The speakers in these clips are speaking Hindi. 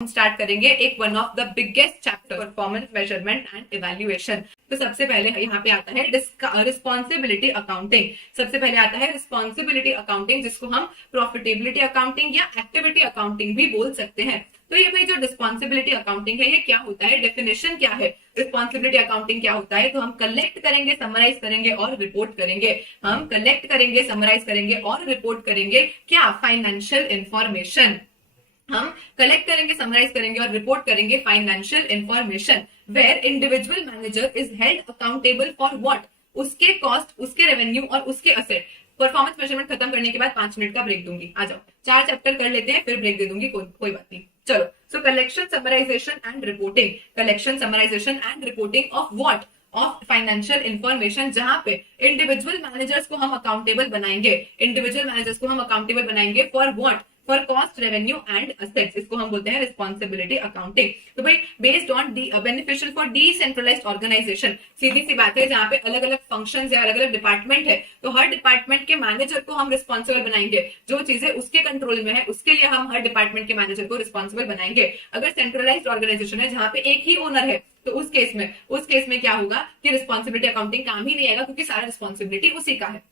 हम स्टार्ट करेंगे एक one of the biggest chapter, performance measurement and evaluation. तो सबसे पहले यहाँ पे आता है रिस्पॉन्सिबिलिटी अकाउंटिंग। सबसे पहले आता है रिस्पॉन्सिबिलिटी अकाउंटिंग, जिसको हम प्रॉफिटेबिलिटी अकाउंटिंग या एक्टिविटी अकाउंटिंग भी बोल सकते हैं। तो ये भाई जो रिस्पॉन्सिबिलिटी अकाउंटिंग है, ये क्या होता है, डेफिनेशन क्या है, रिस्पॉन्सिबिलिटी अकाउंटिंग क्या होता है। तो हम कलेक्ट करेंगे, समराइज करेंगे और रिपोर्ट करेंगे। हम कलेक्ट करेंगे, समराइज करेंगे और रिपोर्ट करेंगे क्या, फाइनेंशियल इंफॉर्मेशन। हम कलेक्ट करेंगे, समराइज करेंगे और रिपोर्ट करेंगे financial information, where individual manager is held accountable for what, उसके कॉस्ट, उसके रेवेन्यू और उसके असेट। परफॉर्मेंस मेजरमेंट खत्म करने के बाद 5 मिनट का ब्रेक दूंगी। आ जाओ, 4 चैप्टर कर लेते हैं, फिर ब्रेक दे दूंगी, कोई बात नहीं। चलो, so collection, summarisation and reporting. Collection, summarisation and reporting of what, of financial information, जहां पे इंडिविजुअल मैनेजर्स को हम अकाउंटेबल बनाएंगे। इंडिविजुअल मैनेजर्स को हम अकाउंटेबल बनाएंगे for what, for cost, revenue and assets. इसको हम बोलते हैं रिस्पॉन्सिबिलिटी अकाउंटिंग। तो भाई based on beneficial for decentralised organisation, सीधी सी बात है, जहां पे अलग अलग फंक्शंस है, अलग अलग डिपार्टमेंट है, तो हर डिपार्टमेंट के मैनेजर को हम रिस्पॉन्सिबल बनाएंगे। जो चीजें उसके कंट्रोल में है, उसके लिए हम हर डिपार्टमेंट के मैनेजर को रिस्पॉन्सिबल बनाएंगे। अगर सेंट्रलाइज्ड ऑर्गेनाइजेशन है, जहां पे एक ही ओनर है, तो उस केस में क्या होगा कि रिस्पॉन्सिबिलिटी अकाउंटिंग काम ही नहीं आएगा, क्योंकि सारा रिस्पॉन्सिबिलिटी उसी का है।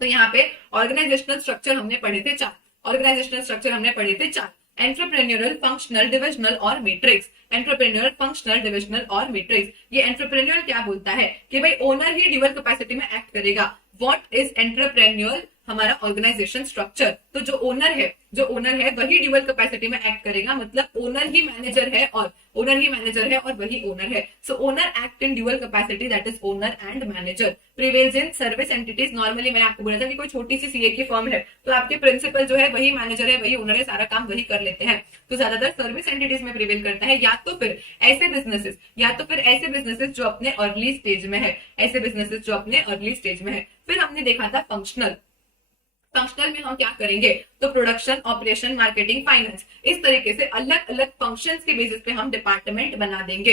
तो यहाँ पे ऑर्गेनाइजेशनल स्ट्रक्चर हमने पढ़े थे 4। ऑर्गेनाइजेशनल स्ट्रक्चर हमने पढ़े थे 4, एंटरप्रेन्योरल, फंक्शनल, डिविजनल और मैट्रिक्स। एंटरप्रेन्योरल, फंक्शनल, डिविजनल और मैट्रिक्स। ये एंटरप्रेन्योरल क्या बोलता है कि भाई ओनर ही ड्यूअल कैपेसिटी में एक्ट करेगा। व्हाट इज एंटरप्रेन्योरल, हमारा ऑर्गेनाइजेशन स्ट्रक्चर। तो जो ओनर है वही ड्यूअल कैपेसिटी में एक्ट करेगा, मतलब ओनर ही मैनेजर है और वही ओनर है। So owner act in dual capacity, that is owner and manager. Prevails in service entities. Normally मैंने आपको बोला था कि कोई छोटी सी सीए की फर्म है, तो आपके प्रिंसिपल जो है वही मैनेजर है, वही ओनर है, सारा काम वही कर लेते हैं। तो ज्यादातर सर्विस एंटिटीज में प्रिवेल करता है, या तो फिर ऐसे बिजनेसेस जो अपने अर्ली स्टेज में है, फिर हमने देखा था फंक्शनल में हम क्या करेंगे, तो प्रोडक्शन, ऑपरेशन, मार्केटिंग, फाइनेंस, इस तरीके से अलग अलग फंक्शंस के बेसिस पे हम डिपार्टमेंट बना देंगे।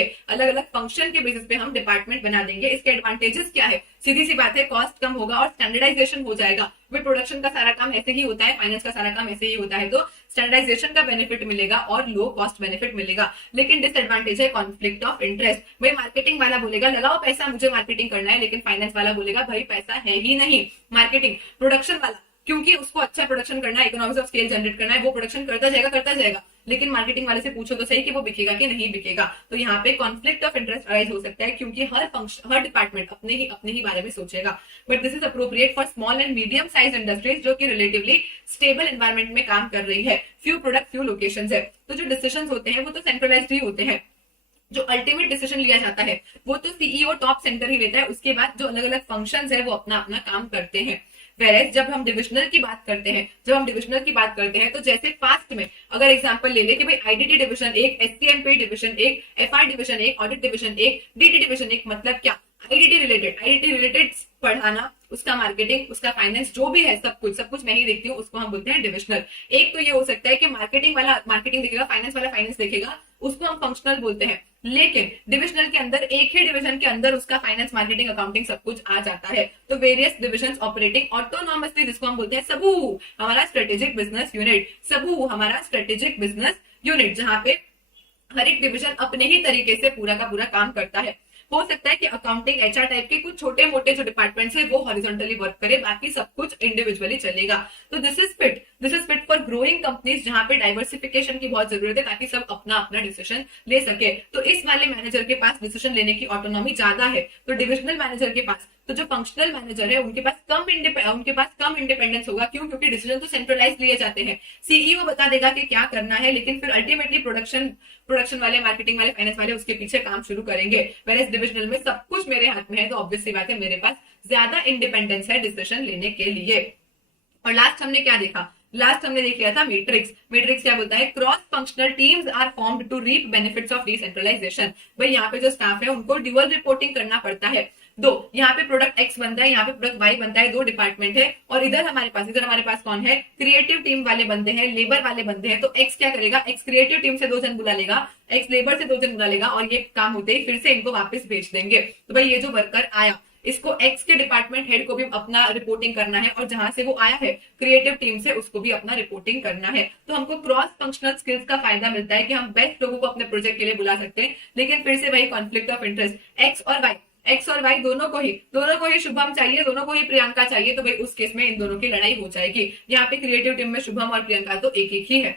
इसके एडवांटेजेस क्या है, सीधी सी बात है, कॉस्ट कम होगा और स्टैंडर्डाइजेशन हो जाएगा। भाई प्रोडक्शन का सारा काम ऐसे ही होता है, फाइनेंस का सारा काम ऐसे ही होता है, तो स्टैंडर्डाइजेशन का बेनिफिट मिलेगा और लो कॉस्ट बेनिफिट मिलेगा। लेकिन डिसएडवांटेज है कॉन्फ्लिक्ट ऑफ इंटरेस्ट। भाई मार्केटिंग वाला बोलेगा लगाओ पैसा, मुझे मार्केटिंग करना है, लेकिन फाइनेंस वाला बोलेगा भाई पैसा है ही नहीं। मार्केटिंग, प्रोडक्शन वाला क्योंकि उसको अच्छा प्रोडक्शन करना है, इकोनॉमिक्स ऑफ स्केल जनरेट करना है, वो प्रोडक्शन करता जाएगा, लेकिन मार्केटिंग वाले से पूछो तो सही कि वो बिकेगा कि नहीं बिकेगा। तो यहाँ पे कॉन्फ्लिक्ट ऑफ इंटरेस्ट अराइज हो सकता है, क्योंकि हर डिपार्टमेंट अपने ही बारे में सोचेगा। But this is appropriate for small and medium size industries, जो कि रिलेटिवली स्टेबल एनवायरमेंट में काम कर रही है, फ्यू प्रोडक्ट, फ्यू लोकेशंस है। तो जो डिसीजन होते हैं वो तो सेंट्रलाइज्ड ही होते हैं। जो अल्टीमेट डिसीजन लिया जाता है वो तो सीईओ टॉप सेंटर ही लेता है, उसके बाद जो अलग अलग फंक्शंस है वो अपना अपना काम करते हैं। वेरेज जब हम डिविजनल की बात करते हैं, तो जैसे फास्ट में अगर एग्जांपल ले ले कि भाई IDT division 1, SCMP division 1, FR division 1, audit division 1, DT division 1, मतलब क्या, आईडीटी रिलेटेड पढ़ाना, उसका मार्केटिंग, उसका फाइनेंस, जो भी है सब कुछ मैं ही देखती हूँ, उसको हम बोलते हैं डिविजनल। एक तो ये हो सकता है कि मार्केटिंग वाला मार्केटिंग देखेगा, फाइनेंस वाला फाइनेंस देखेगा, उसको हम फंक्शनल बोलते हैं। लेकिन डिविजनल के अंदर, एक ही डिवीजन के अंदर उसका फाइनेंस, मार्केटिंग, अकाउंटिंग सब कुछ आ जाता है। तो वेरियस डिविजन्स ऑपरेटिंग ऑटोनॉमसली, जिसको हम बोलते हैं सबू, हमारा स्ट्रेटेजिक बिजनेस यूनिट, जहां पे हर एक डिवीजन अपने ही तरीके से पूरा का पूरा काम करता है। हो सकता है कि अकाउंटिंग, एचआर टाइप के कुछ छोटे मोटे जो डिपार्टमेंट्स है वो हॉरिजॉन्टली वर्क करे, बाकी सब कुछ इंडिविजुअली चलेगा। तो this is fit for growing companies, जहां पे डाइवर्सिफिकेशन की बहुत जरूरत है, ताकि सब अपना अपना डिसीजन ले सके। तो इस वाले मैनेजर के पास डिसीजन लेने की ऑटोनॉमी ज्यादा है। तो डिविजनल मैनेजर के पास, तो जो फंक्शनल मैनेजर है उनके पास कम इंडिपेंडेंस होगा। क्यों? क्योंकि डिसीजन तो सेंट्रलाइज लिए जाते हैं, सीईओ बता देगा कि क्या करना है, लेकिन फिर अल्टीमेटली प्रोडक्शन वाले, मार्केटिंग वाले, फाइनेंस वाले उसके पीछे काम शुरू करेंगे। वेयर डिविजनल में सब कुछ मेरे हाथ में है, तो ऑब्वियस सी बात है मेरे पास ज्यादा इंडिपेंडेंस है डिसीजन लेने के लिए। और लास्ट हमने क्या देखा, देख लिया था मैट्रिक्स क्या बोलता है, cross functional teams are formed to reap benefits of decentralisation. भाई यहाँ पे जो स्टाफ है उनको ड्यूअल रिपोर्टिंग करना पड़ता है। यहाँ पे प्रोडक्ट एक्स बनता है, यहाँ पे प्रोडक्ट वाई बनता है, 2 डिपार्टमेंट है। और इधर हमारे पास कौन है, क्रिएटिव टीम वाले बंदे हैं, लेबर वाले बंदे हैं। तो एक्स क्या करेगा, एक्स क्रिएटिव टीम से 2 जन बुला लेगा, एक्स लेबर से 2 जन बुला लेगा, और ये काम होते ही फिर से इनको वापस भेज देंगे। तो भाई ये जो वर्कर आया, इसको एक्स के डिपार्टमेंट हेड को भी अपना रिपोर्टिंग करना है और जहां से वो आया है क्रिएटिव टीम से उसको भी अपना रिपोर्टिंग करना है। तो हमको क्रॉस फंक्शनल स्किल्स का फायदा मिलता है कि हम बेस्ट लोगों को अपने प्रोजेक्ट के लिए बुला सकते हैं। लेकिन फिर से वही कॉन्फ्लिक्ट ऑफ इंटरेस्ट, एक्स और वाई दोनों को ही शुभम चाहिए, दोनों को ही प्रियंका चाहिए, तो भाई उस केस में इन दोनों की लड़ाई हो जाएगी। यहाँ पे क्रिएटिव टीम में शुभम और प्रियंका तो एक एक ही है,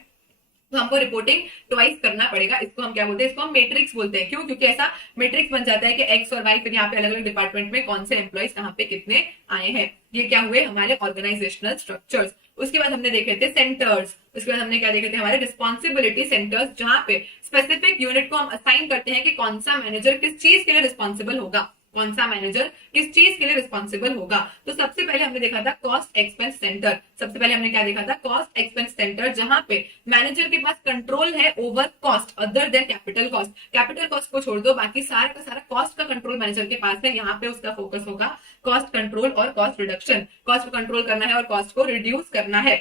तो हमको रिपोर्टिंग ट्वाइस करना पड़ेगा। इसको हम क्या बोलते हैं, इसको हम मैट्रिक्स बोलते हैं। क्यों? क्योंकि ऐसा मैट्रिक्स बन जाता है कि एक्स और वाई, फिर यहाँ पे अलग अलग डिपार्टमेंट में कौन से एम्प्लॉइज कहाँ पे कितने आए हैं। ये क्या हुए हमारे ऑर्गेनाइजेशनल स्ट्रक्चर्स। उसके बाद हमने देखे थे सेंटर्स, उसके बाद हमने क्या देखे थे हमारे रिस्पॉन्सिबिलिटी सेंटर्स, जहां पे स्पेसिफिक यूनिट को हम असाइन करते हैं कि कौन सा मैनेजर किस चीज के लिए रिस्पॉन्सिबल होगा, कौन सा मैनेजर किस चीज के लिए रिस्पॉन्सिबल होगा। तो सबसे पहले हमने देखा था कॉस्ट एक्सपेंस सेंटर। सबसे पहले हमने क्या देखा था, कॉस्ट एक्सपेंस सेंटर, जहां पे मैनेजर के पास कंट्रोल है over cost other than capital cost. Capital cost को छोड़ दो, बाकी सारा का सारा कॉस्ट का कंट्रोल मैनेजर के पास है। यहाँ पे उसका फोकस होगा कॉस्ट कंट्रोल और कॉस्ट रिडक्शन। कॉस्ट को कंट्रोल करना है और कॉस्ट को रिड्यूस करना है।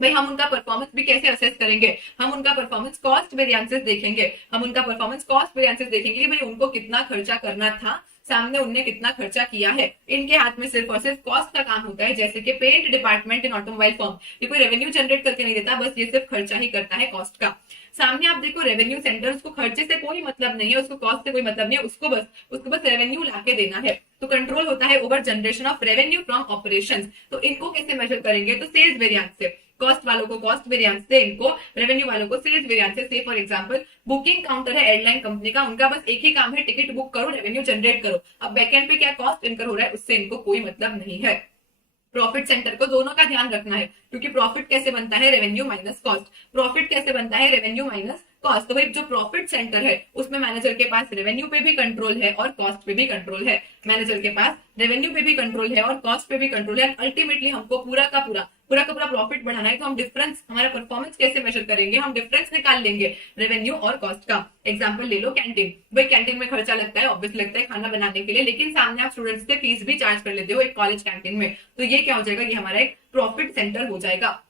भाई हम उनका परफॉर्मेंस भी कैसे असेस करेंगे, हम उनका परफॉर्मेंस कॉस्ट वेरिएंसेस देखेंगे, हम उनका परफॉर्मेंस कॉस्ट वेरिएंसेस देखेंगे कि भाई उनको कितना खर्चा करना था, सामने उनने कितना खर्चा किया है। इनके हाथ में सिर्फ और सिर्फ कॉस्ट का काम होता है। जैसे कि paint department in automobile firm, ये कोई रेवेन्यू जनरेट करके नहीं देता, बस ये सिर्फ खर्चा ही करता है कॉस्ट का। सामने आप देखो रेवेन्यू सेंटर, उसको खर्चे से कोई मतलब नहीं है, उसको कॉस्ट से कोई मतलब नहीं है, उसको बस रेवेन्यू लाके देना है। तो कंट्रोल होता है over generation of revenue from operations. तो इनको कैसे मेजर करेंगे, तो सेल्स वेरिएंस से। कॉस्ट वालों को कॉस्ट वेरिएंस से, इनको रेवेन्यू वालों को सेल्स वेरिएंस से। फॉर एग्जांपल बुकिंग काउंटर है एयरलाइन कंपनी का, उनका बस एक ही काम है टिकट बुक करो, रेवेन्यू जनरेट करो। अब बैकएंड पे क्या कॉस्ट इनकर हो रहा है उससे इनको कोई मतलब नहीं है। प्रॉफिट सेंटर को दोनों का ध्यान रखना है, क्योंकि प्रॉफिट कैसे बनता है, रेवेन्यू माइनस कॉस्ट। प्रॉफिट कैसे बनता है, रेवेन्यू माइनस कॉस्ट। तो भाई जो प्रॉफिट सेंटर है उसमें मैनेजर के पास रेवेन्यू पे भी कंट्रोल है और कॉस्ट पे भी कंट्रोल है। मैनेजर के पास रेवेन्यू पे भी कंट्रोल है और कॉस्ट पे भी कंट्रोल है। अल्टीमेटली हमको पूरा का पूरा प्रॉफिट बढ़ाना है, तो हम डिफरेंस, हमारा परफॉर्मेंस कैसे मेजर करेंगे, हम डिफरेंस निकाल लेंगे रेवेन्यू और कॉस्ट का। एग्जांपल ले लो कैंटीन। भाई कैंटीन में खर्चा लगता है, ऑब्वियस लगता है खाना बनाने के लिए, लेकिन सामने आप स्टूडेंट्स से फीस भी चार्ज कर लेते हो एक कॉलेज कैंटीन में, तो ये क्या हो जाएगा, ये हमारा एक प्रॉफिट सेंटर हो जाएगा।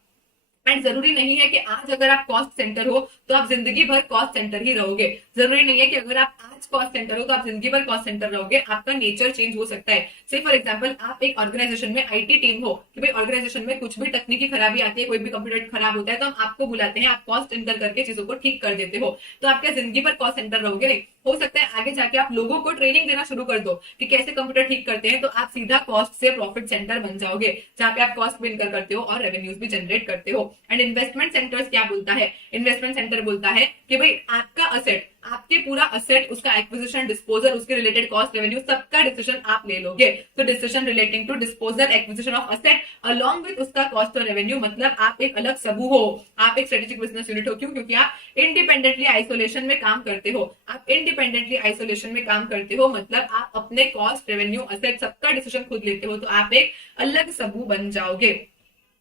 एंड जरूरी नहीं है कि आज अगर आप कॉस्ट सेंटर हो तो आप जिंदगी भर कॉस्ट सेंटर ही रहोगे। जरूरी नहीं है कि अगर आप आज कॉस्ट सेंटर हो तो आप जिंदगी भर कॉस्ट सेंटर रहोगे। आपका नेचर चेंज हो सकता है। से फॉर एग्जांपल आप एक ऑर्गेनाइजेशन में आईटी टीम हो कि भाई ऑर्गेनाइजेशन में कुछ भी तकनीकी खराबी आती है, कोई भी कंप्यूटर खराब होता है, तो हम आपको बुलाते हैं, आप कॉस्ट सेंटर करके चीजों को ठीक कर देते हो। तो आप क्या जिंदगी भर कॉस्ट सेंटर रहोगे? नहीं। हो सकता है आगे जाके आप लोगों को ट्रेनिंग देना शुरू कर दो कि कैसे कंप्यूटर ठीक करते हैं, तो आप सीधा कॉस्ट से प्रॉफिट सेंटर बन जाओगे, जहां पे आप कॉस्ट भी इनकर करते हो और रेवेन्यूज भी जनरेट करते हो। एंड इन्वेस्टमेंट सेंटर्स क्या बोलता है, इन्वेस्टमेंट सेंटर बोलता है कि भाई आपका असेट, आपके पूरा असेट, उसका एक्विजिशन, डिस्पोजल, उसके रिलेटेड कॉस्ट, रेवेन्यू, सबका डिसीजन आप ले लोगे। तो decision relating to disposal, acquisition of asset along with उसका कॉस्ट और रेवेन्यू, मतलब आप एक अलग समूह हो, आप एक स्ट्रेटेजिक बिजनेस यूनिट हो। क्यों? क्योंकि आप इंडिपेंडेंटली आइसोलेशन में काम करते हो। आप इंडिपेंडेंटली आइसोलेशन में काम करते हो मतलब आप अपने कॉस्ट, रेवेन्यू, असेट सबका डिसीजन खुद लेते हो, तो आप एक अलग समूह बन जाओगे।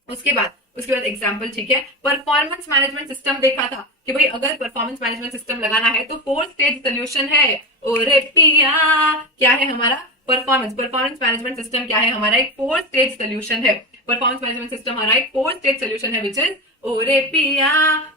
उसके बाद एग्जांपल, ठीक है, परफॉर्मेंस मैनेजमेंट सिस्टम देखा था कि भाई अगर परफॉर्मेंस मैनेजमेंट सिस्टम लगाना है तो 4 स्टेज सोल्यूशन है। ओरे पिया, क्या है हमारा परफॉर्मेंस मैनेजमेंट सिस्टम, क्या है हमारा एक 4 स्टेज सोल्यूशन है। परफॉर्मेंस मैनेजमेंट सिस्टम हमारा एक 4 स्टेज सोल्यूशन है, विच इज ओरे पिया।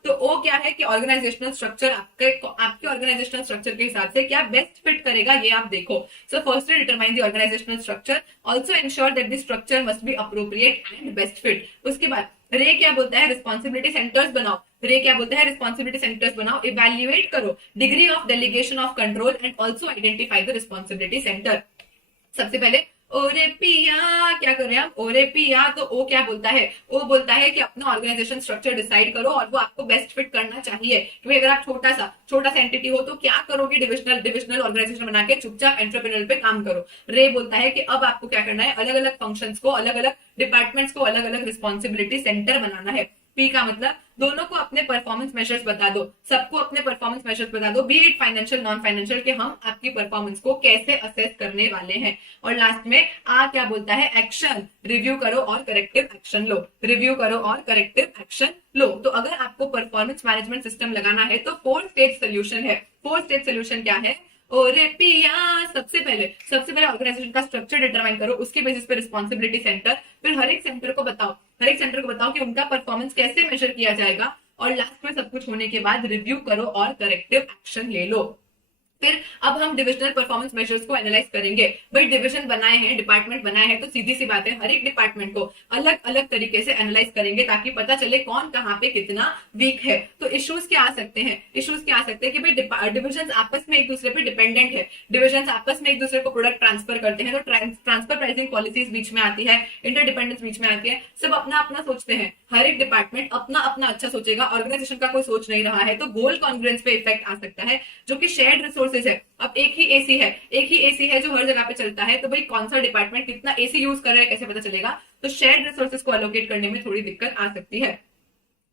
तो ओ क्या है कि ऑर्गेनाइजेशनल स्ट्रक्चर आपके ऑर्गेनाइजेशनल स्ट्रक्चर के हिसाब से क्या बेस्ट फिट करेगा, ये आप देखो। So firstly determine the organisational structure, also ensure that the structure must be appropriate and best fit. उसके बाद रे क्या बोलता है, रिस्पॉन्सिबिलिटी सेंटर्स बनाओ। रे क्या बोलता है, रिस्पॉन्सिबिलिटी सेंटर्स बनाओ। इवैल्यूएट करो degree of delegation of control and also identify the responsibility centre. सबसे पहले ओरे पिया क्या कर रहे हैं हम, ओरे पिया, तो ओ क्या बोलता है, ओ बोलता है कि अपना ऑर्गेनाइजेशन स्ट्रक्चर डिसाइड करो और वो आपको बेस्ट फिट करना चाहिए। क्योंकि अगर आप छोटा सा एंटिटी हो तो क्या करोगे, डिविजनल ऑर्गेनाइजेशन बना के चुपचाप एंटरप्रेन्योर पे काम करो। रे बोलता है कि अब आपको क्या करना है, अलग अलग फंक्शंस को, अलग अलग डिपार्टमेंट्स को अलग अलग रिस्पॉन्सिबिलिटी सेंटर बनाना है। पी का मतलब दोनों को अपने परफॉर्मेंस मेजर्स बता दो, सबको अपने परफॉर्मेंस मेजर्स बता दो, B it financial non financial, कि हम आपकी परफॉर्मेंस को कैसे असेस करने वाले हैं। और लास्ट में आ क्या बोलता है, एक्शन, रिव्यू करो और करेक्टिव एक्शन लो, रिव्यू करो और करेक्टिव एक्शन लो। तो अगर आपको परफॉर्मेंस मैनेजमेंट सिस्टम लगाना है तो 4 स्टेज सोल्यूशन है। 4 स्टेज सोल्यूशन क्या है, ओरे पिया, सबसे पहले ऑर्गेनाइजेशन का स्ट्रक्चर डिटरमाइन करो, उसके बेसिस पे रिस्पॉन्सिबिलिटी सेंटर, फिर हर एक सेंटर को बताओ कि उनका परफॉर्मेंस कैसे मेजर किया जाएगा, और लास्ट में सब कुछ होने के बाद रिव्यू करो और करेक्टिव एक्शन ले लो। फिर अब हम डिविजनल परफॉर्मेंस मेजर्स को एनालाइज करेंगे। भाई डिवीजन बनाए हैं, डिपार्टमेंट बनाए हैं, तो सीधी सी बात है हर एक डिपार्टमेंट को अलग अलग तरीके से एनालाइज करेंगे ताकि पता चले कौन कहाँ पे कितना वीक है। तो इश्यूज क्या आ सकते हैं, इश्यूज क्या आ सकते हैं कि भाई डिविजन आपस में एक दूसरे पे डिपेंडेंट है, डिविजन आपस में एक दूसरे को प्रोडक्ट ट्रांसफर करते हैं, तो ट्रांसफर प्राइसिंग पॉलिसीज बीच में आती है, इंटरडिपेंडेंस बीच में आती है, सब अपना अपना सोचते हैं, हर एक डिपार्टमेंट अपना अपना अच्छा सोचेगा, ऑर्गेनाइजेशन का कोई सोच नहीं रहा है, तो गोल कॉन्ग्रेंस पे इफेक्ट आ सकता है जो कि शेयर्ड रिसोर्सेज है। अब एक ही एसी है, एक ही एसी है जो हर जगह पे चलता है, तो भाई कौन सा डिपार्टमेंट कितना एसी यूज कर रहा है कैसे पता चलेगा, तो शेयर्ड रिसोर्सेज को एलोकेट करने में थोड़ी दिक्कत आ सकती है।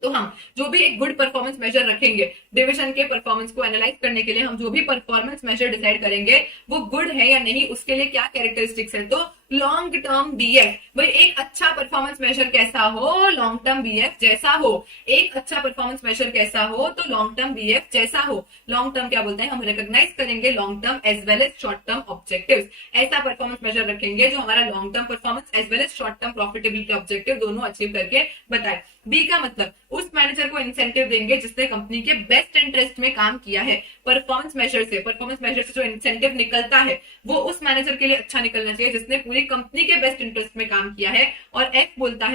तो हम जो भी एक गुड परफॉर्मेंस मेजर रखेंगे डिवीजन के परफॉर्मेंस को एनालाइज करने के लिए, हम जो भी परफॉर्मेंस मेजर डिसाइड करेंगे वो गुड है या नहीं, उसके लिए क्या कैरेक्टरिस्टिक्स है, तो लॉन्ग टर्म बीएफ। भाई एक अच्छा परफॉर्मेंस मेजर कैसा हो, लॉन्ग टर्म बीएफ जैसा हो। एक अच्छा परफॉर्मेंस मेजर कैसा हो, तो लॉन्ग टर्म बीएफ जैसा हो। लॉन्ग टर्म क्या बोलते हैं, हम रिकॉग्नाइज करेंगे long term as well as short term objectives. ऐसा परफॉर्मेंस मेजर रखेंगे जो हमारा long term performance as well as short term profitability objective दोनों अचीव करके बताए। बी का मतलब उस मैनेजर को इंसेंटिव देंगे जिसने कंपनी के बेस्ट इंटरेस्ट में काम किया है। परफॉर्मेंस मेजर से जो इंसेंटिव निकलता है वो उस मैनेजर के लिए अच्छा निकलना चाहिए जिसने पूरी कंपनी के बेस्ट इंटरेस्ट में काम किया है। और एफ बोलता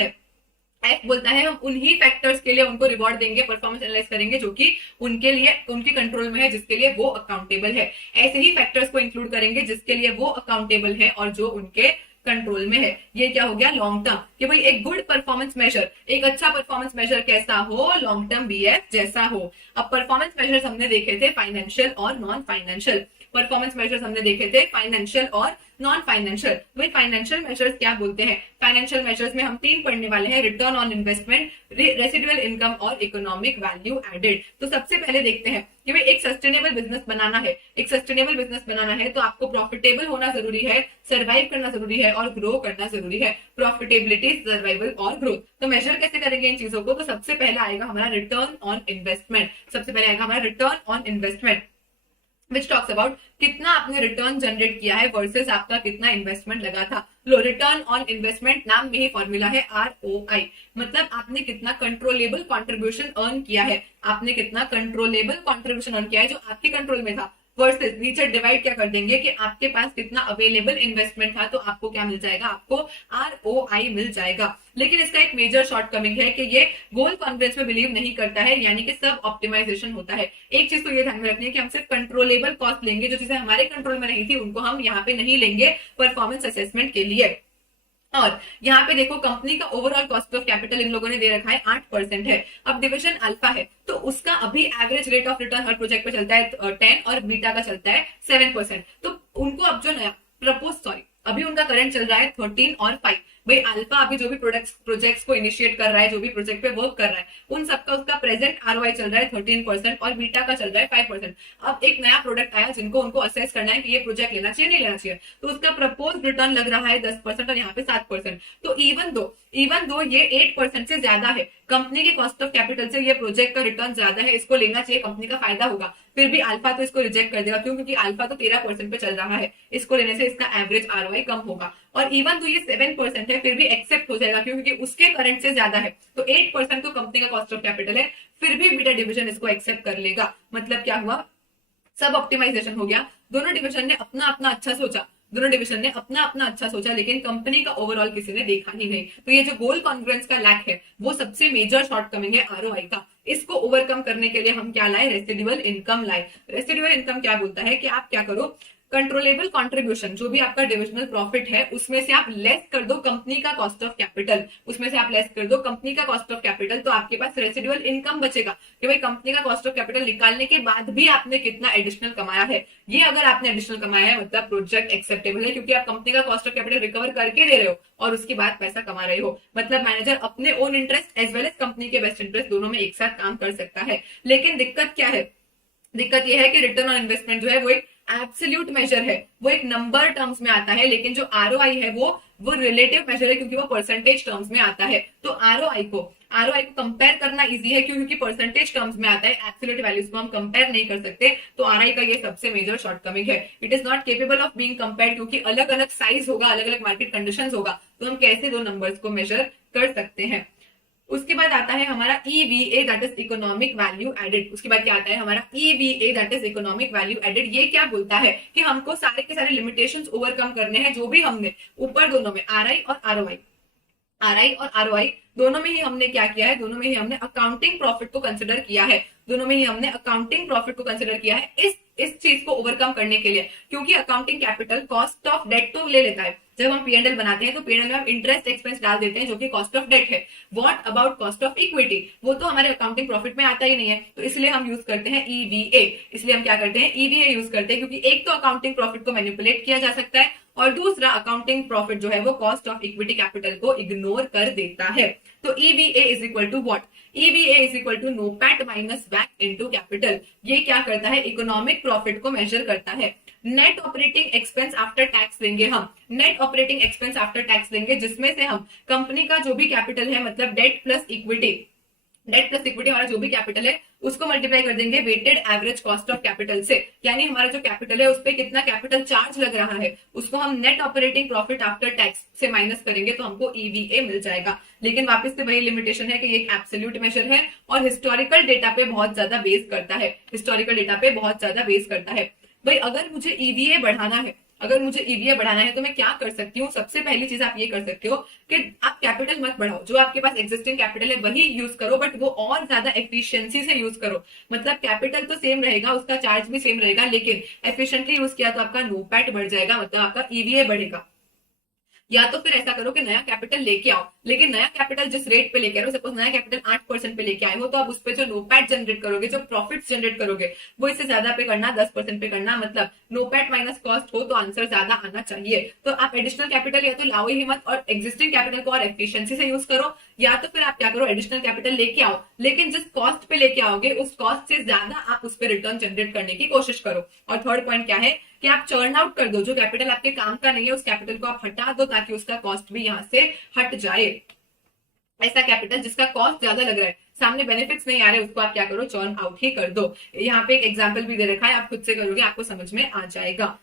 है हम उन्हीं फैक्टर्स के लिए उनको रिवॉर्ड देंगे, परफॉर्मेंस एनालाइज करेंगे जो कि उनके लिए उनके कंट्रोल में है, जिसके लिए वो अकाउंटेबल है। ऐसे ही फैक्टर्स को इंक्लूड करेंगे जिसके लिए वो अकाउंटेबल है और जो उनके कंट्रोल में है। ये क्या हो गया, लॉन्ग टर्म, कि भाई एक गुड परफॉर्मेंस मेजर, एक अच्छा परफॉर्मेंस मेजर कैसा हो, लॉन्ग टर्म बीएफ जैसा हो। अब परफॉर्मेंस मेजर्स हमने देखे थे फाइनेंशियल और नॉन फाइनेंशियल। परफॉर्मेंस मेजर्स हमने देखे थे फाइनेंशियल और नॉन फाइनेंशियल। भाई फाइनेंशियल मेजर्स क्या बोलते हैं, फाइनेंशियल मेजर्स में हम 3 पढ़ने वाले हैं, return on investment, residual income और इकोनॉमिक वैल्यू एडेड। तो सबसे पहले देखते हैं कि भाई एक सस्टेनेबल बिजनेस बनाना है, एक सस्टेनेबल बिजनेस बनाना है तो आपको प्रॉफिटेबल होना जरूरी है, सर्वाइव करना जरूरी है और ग्रो करना जरूरी है। प्रॉफिटेबिलिटी, सर्वाइवल और ग्रोथ। तो मेजर कैसे करेंगे इन चीजों को, तो सबसे पहला आएगा हमारा रिटर्न ऑन इन्वेस्टमेंट। सबसे पहले आएगा हमारा return on investment which talks about कितना आपने रिटर्न जनरेट किया है वर्सेस आपका कितना इन्वेस्टमेंट लगा था। लो, रिटर्न ऑन इन्वेस्टमेंट नाम में ही फॉर्मूला है ROI, मतलब आपने कितना कंट्रोलेबल कंट्रीब्यूशन अर्न किया है, आपने कितना कंट्रोलेबल कंट्रीब्यूशन अर्न किया है जो आपके कंट्रोल में था, वर्सेस नीचे डिवाइड क्या कर देंगे कि आपके पास कितना अवेलेबल इन्वेस्टमेंट था, तो आपको क्या मिल जाएगा, आपको ROI मिल जाएगा। लेकिन इसका एक मेजर शॉर्टकमिंग है कि ये गोल कॉन्फ्रेंस में बिलीव नहीं करता है, यानी कि सब ऑप्टिमाइजेशन होता है। एक चीज तो ये ध्यान में रखनी है कि हम सिर्फ कंट्रोलेबल कॉस्ट लेंगे, जो चीजें हमारे कंट्रोल में नहीं थी उनको हम यहाँ पे नहीं लेंगे परफॉर्मेंस असेसमेंट के लिए। और यहाँ पे देखो कंपनी का overall cost of capital in लोगों ने दे रखा है 8% है। अब डिवीजन अल्फा है तो उसका अभी average rate of return her project पे चलता है 10 और बीटा का चलता है 7%। तो उनको अब जो नया अभी उनका करंट चल रहा है 13 और 5। भाई अल्फा अभी जो भी प्रोजेक्ट्स को इनिशिएट कर रहा है, जो भी प्रोजेक्ट पे वर्क कर रहा है, उन सबका उसका प्रेजेंट ROI चल रहा है 13% और बीटा का चल रहा है 5%। अब एक नया प्रोडक्ट आया जिनको उनको असेस करना है कि ये प्रोजेक्ट लेना चाहिए नहीं लेना चाहिए, तो उसका प्रपोज रिटर्न लग रहा है 10% और यहाँ पे 7%। तो इवन दो ये 8% से ज्यादा है, कंपनी के कॉस्ट ऑफ कैपिटल से ये प्रोजेक्ट का रिटर्न ज्यादा है, इसको लेना चाहिए, कंपनी का फायदा होगा, फिर भी अल्फा तो इसको रिजेक्ट कर देगा। क्यों? क्योंकि अल्फा तो 13% पे चल रहा है, इसको लेने से इसका एवरेज ROI कम होगा। और इवन तो ये 7% है फिर भी एक्सेप्ट हो जाएगा क्योंकि उसके करंट से ज्यादा है। तो 8% तो कंपनी का कॉस्ट ऑफ कैपिटल है, फिर भी बीटा डिवीजन इसको एक्सेप्ट कर लेगा। मतलब क्या हुआ, सब ऑप्टिमाइजेशन हो गया, दोनों डिवीजन ने अपना अपना अच्छा सोचा, लेकिन कंपनी का ओवरऑल किसी ने देखा ही नहीं। तो ये जो गोल कॉन्ग्रेंस का लैक है वो सबसे मेजर शॉर्टकमिंग है ROI का। इसको ओवरकम करने के लिए हम क्या लाए, रेसिडुअल इनकम लाए। रेसिडुअल इनकम क्या बोलता है कि आप क्या करो, कंट्रोलेबल कंट्रीब्यूशन जो भी आपका डिविजनल प्रॉफिट है उसमें से आप लेस कर दो कंपनी का कॉस्ट ऑफ कैपिटल, तो आपके पास रेसिडुअल इनकम बचेगा कि भाई कंपनी का कॉस्ट ऑफ कैपिटल निकालने के बाद भी आपने कितना एडिशनल कमाया है। ये अगर आपने एडिशनल कमाया है मतलब प्रोजेक्ट एक्सेप्टेबल है, क्योंकि आप कंपनी का कॉस्ट ऑफ कैपिटल रिकवर करके दे रहे हो और उसके बाद पैसा कमा रहे हो। मतलब मैनेजर अपने own interest as well as company के बेस्ट इंटरेस्ट दोनों में एक साथ काम कर सकता है। लेकिन दिक्कत क्या है, दिक्कत यह है कि रिटर्न ऑन इन्वेस्टमेंट जो है वो एक एब्सोल्यूट मेजर है, वो एक नंबर टर्म्स में आता है, लेकिन जो ROI है वो रिलेटिव मेजर है क्योंकि वो परसेंटेज टर्म्स में आता है। तो ROI को कंपेयर करना इजी है क्योंकि परसेंटेज टर्म्स में आता है, एब्सोल्यूट वैल्यूज को हम कंपेयर नहीं कर सकते। तो ROI का ये सबसे मेजर शॉर्टकमिंग है, it is not capable of being compared, क्योंकि अलग अलग साइज होगा, अलग अलग मार्केट कंडीशंस होगा, तो हम कैसे दो नंबर्स को मेजर कर सकते हैं। उसके बाद आता है हमारा EVA, that is economic value added. उसके बाद क्या आता है हमारा EVA, that is economic value added. ये क्या बोलता है कि हमको सारे के सारे लिमिटेशंस ओवरकम करने हैं, जो भी हमने ऊपर दोनों में आरआई और आरओआई, आरआई और आरओआई दोनों में ही हमने क्या किया है, दोनों में ही हमने अकाउंटिंग प्रॉफिट को कंसिडर किया है, दोनों में ही हमने अकाउंटिंग प्रॉफिट को कंसिडर किया है इस चीज को ओवरकम करने के लिए। क्योंकि accounting capital cost of debt तो ले लेता है, जब हम पीएनएल बनाते हैं तो पीएनएल में हम इंटरेस्ट एक्सपेंस डाल देते हैं जो कि कॉस्ट ऑफ डेट है। What about cost of equity, वो तो हमारे अकाउंटिंग प्रॉफिट में आता ही नहीं है, तो इसलिए हम यूज करते हैं ईवीए। इसलिए हम क्या करते हैं, ईवीए यूज करते हैं, क्योंकि एक तो अकाउंटिंग प्रॉफिट को मैनिपुलेट किया जा सकता है और दूसरा अकाउंटिंग प्रॉफिट जो है वो कॉस्ट ऑफ इक्विटी कैपिटल को इग्नोर कर देता है। तो EVA is equal to what, EVA is equal to NOPAT minus वैट इनटू कैपिटल। ये क्या करता है, इकोनॉमिक प्रॉफिट को मेजर करता है। Net operating expense after tax लेंगे हम, net operating expense after tax लेंगे, जिसमें से हम कंपनी का जो भी कैपिटल है, मतलब debt plus equity, debt plus equity हमारा जो भी कैपिटल है उसको मल्टीप्लाई कर देंगे weighted average cost of capital से। यानी हमारा जो कैपिटल है उस पर कितना कैपिटल चार्ज लग रहा है उसको हम net operating profit after tax से माइनस करेंगे तो हमको ईवीए मिल जाएगा। लेकिन वापस से वही लिमिटेशन है कि ये एक एब्सोल्यूट मेजर है और हिस्टोरिकल डेटा पे बहुत ज्यादा बेस करता है, हिस्टोरिकल डेटा पे बहुत ज्यादा बेस करता है। भाई अगर मुझे ईवीए बढ़ाना है, अगर मुझे ईवीए बढ़ाना है तो मैं क्या कर सकती हूँ, सबसे पहली चीज आप ये कर सकते हो कि आप कैपिटल मत बढ़ाओ, जो आपके पास एग्जिस्टिंग कैपिटल है वही यूज करो, बट वो और ज्यादा एफिशिएंसी से यूज करो। मतलब कैपिटल तो सेम रहेगा, उसका चार्ज भी सेम रहेगा, लेकिन एफिशिएंटली यूज किया तो आपका नोपैट बढ़ जाएगा, मतलब आपका ईवीए बढ़ेगा। या तो फिर ऐसा करो कि नया कैपिटल लेके आओ, लेकिन नया कैपिटल जिस रेट पे लेके आओ, सपोज नया कैपिटल 8% पे लेके आए हो, तो आप उस पे जो नोपैट जनरेट करोगे, जो प्रॉफिट जनरेट करोगे, वो इससे ज्यादा पे करना, 10% पे करना। मतलब नोपैट माइनस कॉस्ट हो तो आंसर ज्यादा आना चाहिए। तो आप एडिशनल कैपिटल या तो लाओ ही मत और एग्जिस्टिंग कैपिटल को और एफिशिएंसी से यूज करो, या तो फिर आप क्या करो, एडिशनल कैपिटल लेके आओ, लेकिन जिस कॉस्ट पे लेके आओगे उस कॉस्ट से ज्यादा आप उस पर रिटर्न जनरेट करने की कोशिश करो। और थर्ड पॉइंट क्या है कि आप चर्न आउट कर दो, जो कैपिटल आपके काम का नहीं है उस कैपिटल को आप हटा दो ताकि उसका कॉस्ट भी यहां से हट जाए। ऐसा कैपिटल जिसका कॉस्ट ज्यादा लग रहा है, सामने बेनिफिट्स नहीं आ रहे, उसको आप क्या करो, चर्न आउट ही कर दो। यहाँ पे एक एग्जाम्पल भी दे रखा है, आप खुद से करोगे आपको समझ में आ जाएगा।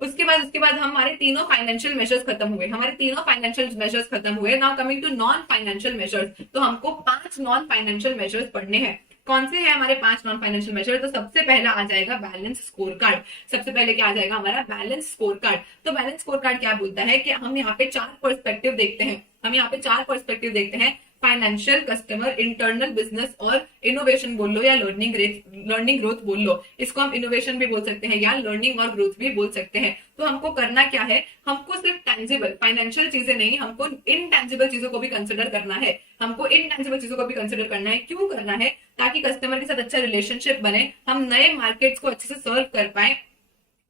उसके बाद हमारे तीनों फाइनेंशियल मेजर्स खत्म हुए, हमारे तीनों फाइनेंशियल मेजर्स खत्म हुए। Now coming to non financial measures, तो हमको 5 नॉन फाइनेंशियल मेजर्स पढ़ने हैं। कौन से हैं हमारे 5 नॉन फाइनेंशियल मेजर? तो सबसे पहला आ जाएगा बैलेंस स्कोर कार्ड। सबसे पहले क्या आ जाएगा हमारा बैलेंस स्कोर कार्ड। तो बैलेंस स्कोर कार्ड क्या बोलता है कि हम यहाँ पे 4 पर्सपेक्टिव देखते हैं, हम यहाँ पे 4 पर्सपेक्टिव देखते हैं, फाइनेंशियल, कस्टमर, इंटरनल बिजनेस और इनोवेशन बोल लो या लर्निंग ग्रोथ बोल लो। इसको हम इनोवेशन भी बोल सकते हैं या लर्निंग और ग्रोथ भी बोल सकते हैं। तो हमको करना क्या है, हमको सिर्फ टेंजिबल फाइनेंशियल चीजें नहीं, हमको इनटेंजिबल चीजों को भी कंसिडर करना है, हमको इनटेंजिबल चीजों को भी कंसिडर करना है। क्यों करना है? ताकि कस्टमर के साथ अच्छा रिलेशनशिप बने, हम नए मार्केट्स को अच्छे से सर्व कर पाए,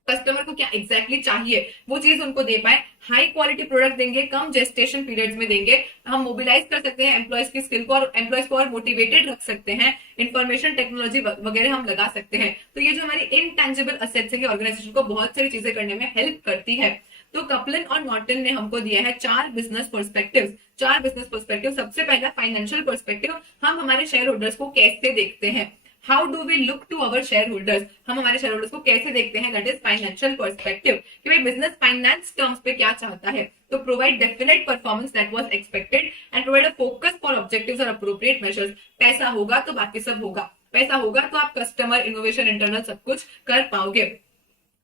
कस्टमर को क्या एग्जैक्टली चाहिए वो चीज उनको दे पाए, हाई क्वालिटी प्रोडक्ट देंगे, कम जेस्टेशन पीरियड्स में देंगे, हम मोबिलाइज कर सकते हैं एम्प्लॉयज की स्किल को और एम्प्लॉयज को और मोटिवेटेड रख सकते हैं, इंफॉर्मेशन टेक्नोलॉजी वगैरह हम लगा सकते हैं। तो ये जो हमारी इनटेंजिबल असेट्स है ऑर्गेनाइजेशन को बहुत सारी चीजें करने में हेल्प करती है। तो कपलन और नॉर्टन ने हमको दिया है 4 बिजनेस पर्सपेक्टिव। 4 business perspective. सबसे पहला फाइनेंशियल पर्सपेक्टिव, हम हमारे शेयर होल्डर्स को कैसे देखते हैं, how do we look to our shareholders, हम हमारे शेयर होल्डर्स को कैसे देखते हैं, दैट इज फाइनेंशियल पर्सपेक्टिव। कि भाई बिजनेस फाइनेंस टर्म्स पे क्या चाहता है, तो provide definite performance that was expected and provide a focus for objectives और अप्रोप्रिएट मेजर्स। पैसा होगा तो बाकी सब होगा, पैसा होगा तो आप कस्टमर, इनोवेशन, इंटरनल सब कुछ कर पाओगे।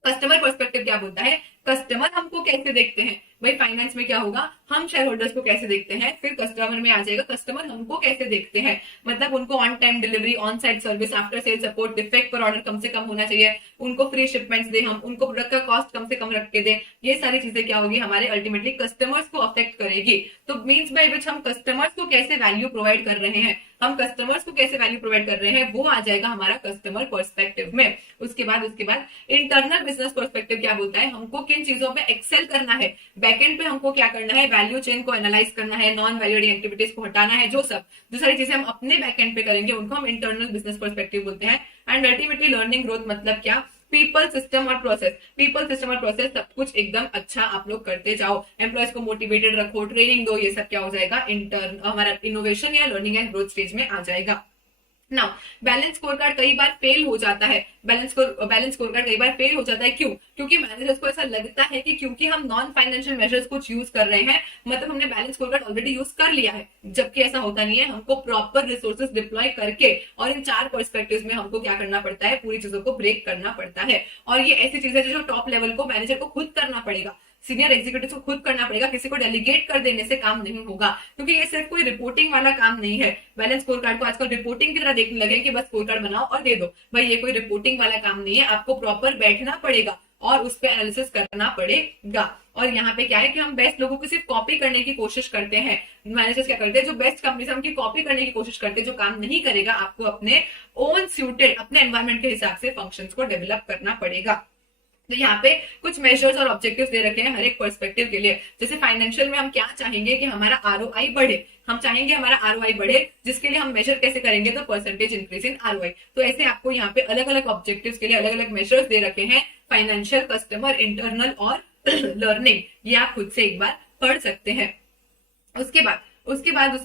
कस्टमर पर्सपेक्टिव क्या बोलता है, कस्टमर हमको कैसे देखते हैं, भाई फाइनेंस में क्या होगा, हम शेयर होल्डर्स को कैसे देखते हैं, फिर कस्टमर में आ जाएगा कस्टमर हमको कैसे देखते हैं, मतलब उनको on time delivery, on site service, after sale support, defect पर ऑर्डर कम से कम होना चाहिए, उनको फ्री शिपमेंट्स दे, हम उनको प्रोडक्ट का कॉस्ट कम से कम रख के दें। ये सारी चीजें क्या होगी हमारे अल्टीमेटली कस्टमर्स को अफेक्ट करेगी। तो मीन्स बाय विच हम कस्टमर्स को कैसे वैल्यू प्रोवाइड कर रहे हैं, हम कस्टमर्स को कैसे वैल्यू प्रोवाइड कर रहे हैं, वो आ जाएगा हमारा कस्टमर पर्सपेक्टिव में। उसके बाद इंटरनल बिजनेस पर्सपेक्टिव क्या बोलता है, हमको किन चीजों में एक्सेल करना है, बैकएंड पे हमको क्या करना है, वैल्यू चेन को एनालाइज करना है, नॉन वैल्यू एडिंग एक्टिविटीज को हटाना है, जो सारी चीजें हम अपने बैकएंड पे करेंगे उनको हम इंटरनल बिजनेस पर्सपेक्टिव बोलते हैं। एंड अल्टीमेटली लर्निंग ग्रोथ मतलब क्या, पीपल, सिस्टम और प्रोसेस, पीपल, सिस्टम और प्रोसेस सब कुछ एकदम अच्छा आप लोग करते जाओ, एम्प्लॉयज को मोटिवेटेड रखो, ट्रेनिंग दो, ये सब क्या हो जाएगा हमारा इनोवेशन या लर्निंग एंड ग्रोथ स्टेज में आ जाएगा। नाउ बैलेंस स्कोर कार्ड कई बार फेल हो जाता है। बैलेंस स्कोर कार्ड कई बार फेल हो जाता है, क्यों? क्योंकि मैनेजर्स को ऐसा लगता है कि क्योंकि हम नॉन फाइनेंशियल मेजर्स कुछ यूज कर रहे हैं, मतलब हमने balance score card already use कर लिया है, जबकि ऐसा होता नहीं है। हमको प्रॉपर रिसोर्सेज डिप्लॉय करके और इन 4 पर्सपेक्टिव्स में हमको क्या करना पड़ता है, पूरी चीजों को ब्रेक करना पड़ता है। और ये ऐसी चीज है जो टॉप लेवल को मैनेजर को खुद करना पड़ेगा, सीनियर एग्जीक्यूटिव को खुद करना पड़ेगा, किसी को डेलीगेट कर देने से काम नहीं होगा, क्योंकि ये सिर्फ कोई रिपोर्टिंग वाला काम नहीं है। बैलेंस स्कोर कार्ड को आजकल रिपोर्टिंग की तरह देखने लगे कि बस स्कोर कार्ड बनाओ और दे दो, भाई ये कोई रिपोर्टिंग वाला काम नहीं है। आपको प्रॉपर बैठना पड़ेगा और उस पर एनालिसिस करना पड़ेगा। और यहाँ पे क्या है कि हम बेस्ट लोगों को सिर्फ कॉपी करने की कोशिश करते हैं। मैनेजर्स क्या करते हैं, जो बेस्ट कंपनी से उनकी कॉपी करने की कोशिश करते हैं, जो काम नहीं करेगा आपको अपने ओन सूटेड अपने एनवायरमेंट के हिसाब से फंक्शंस को डेवलप करना पड़ेगा। तो यहाँ पे कुछ मेजर्स और ऑब्जेक्टिव्स दे रखे हैं हर एक पर्सपेक्टिव के लिए। जैसे फाइनेंशियल में हम क्या चाहेंगे कि हमारा आरओआई बढ़े, हम चाहेंगे हमारा आरओआई बढ़े, जिसके लिए हम मेजर कैसे करेंगे, तो परसेंटेज इंक्रीज इन आरओआई। तो ऐसे आपको यहाँ पे अलग अलग ऑब्जेक्टिव्स के लिए अलग अलग मेजर्स दे रखे हैं, फाइनेंशियल, कस्टमर, इंटरनल और लर्निंग। ये आप खुद से एक बार पढ़ सकते हैं। उसके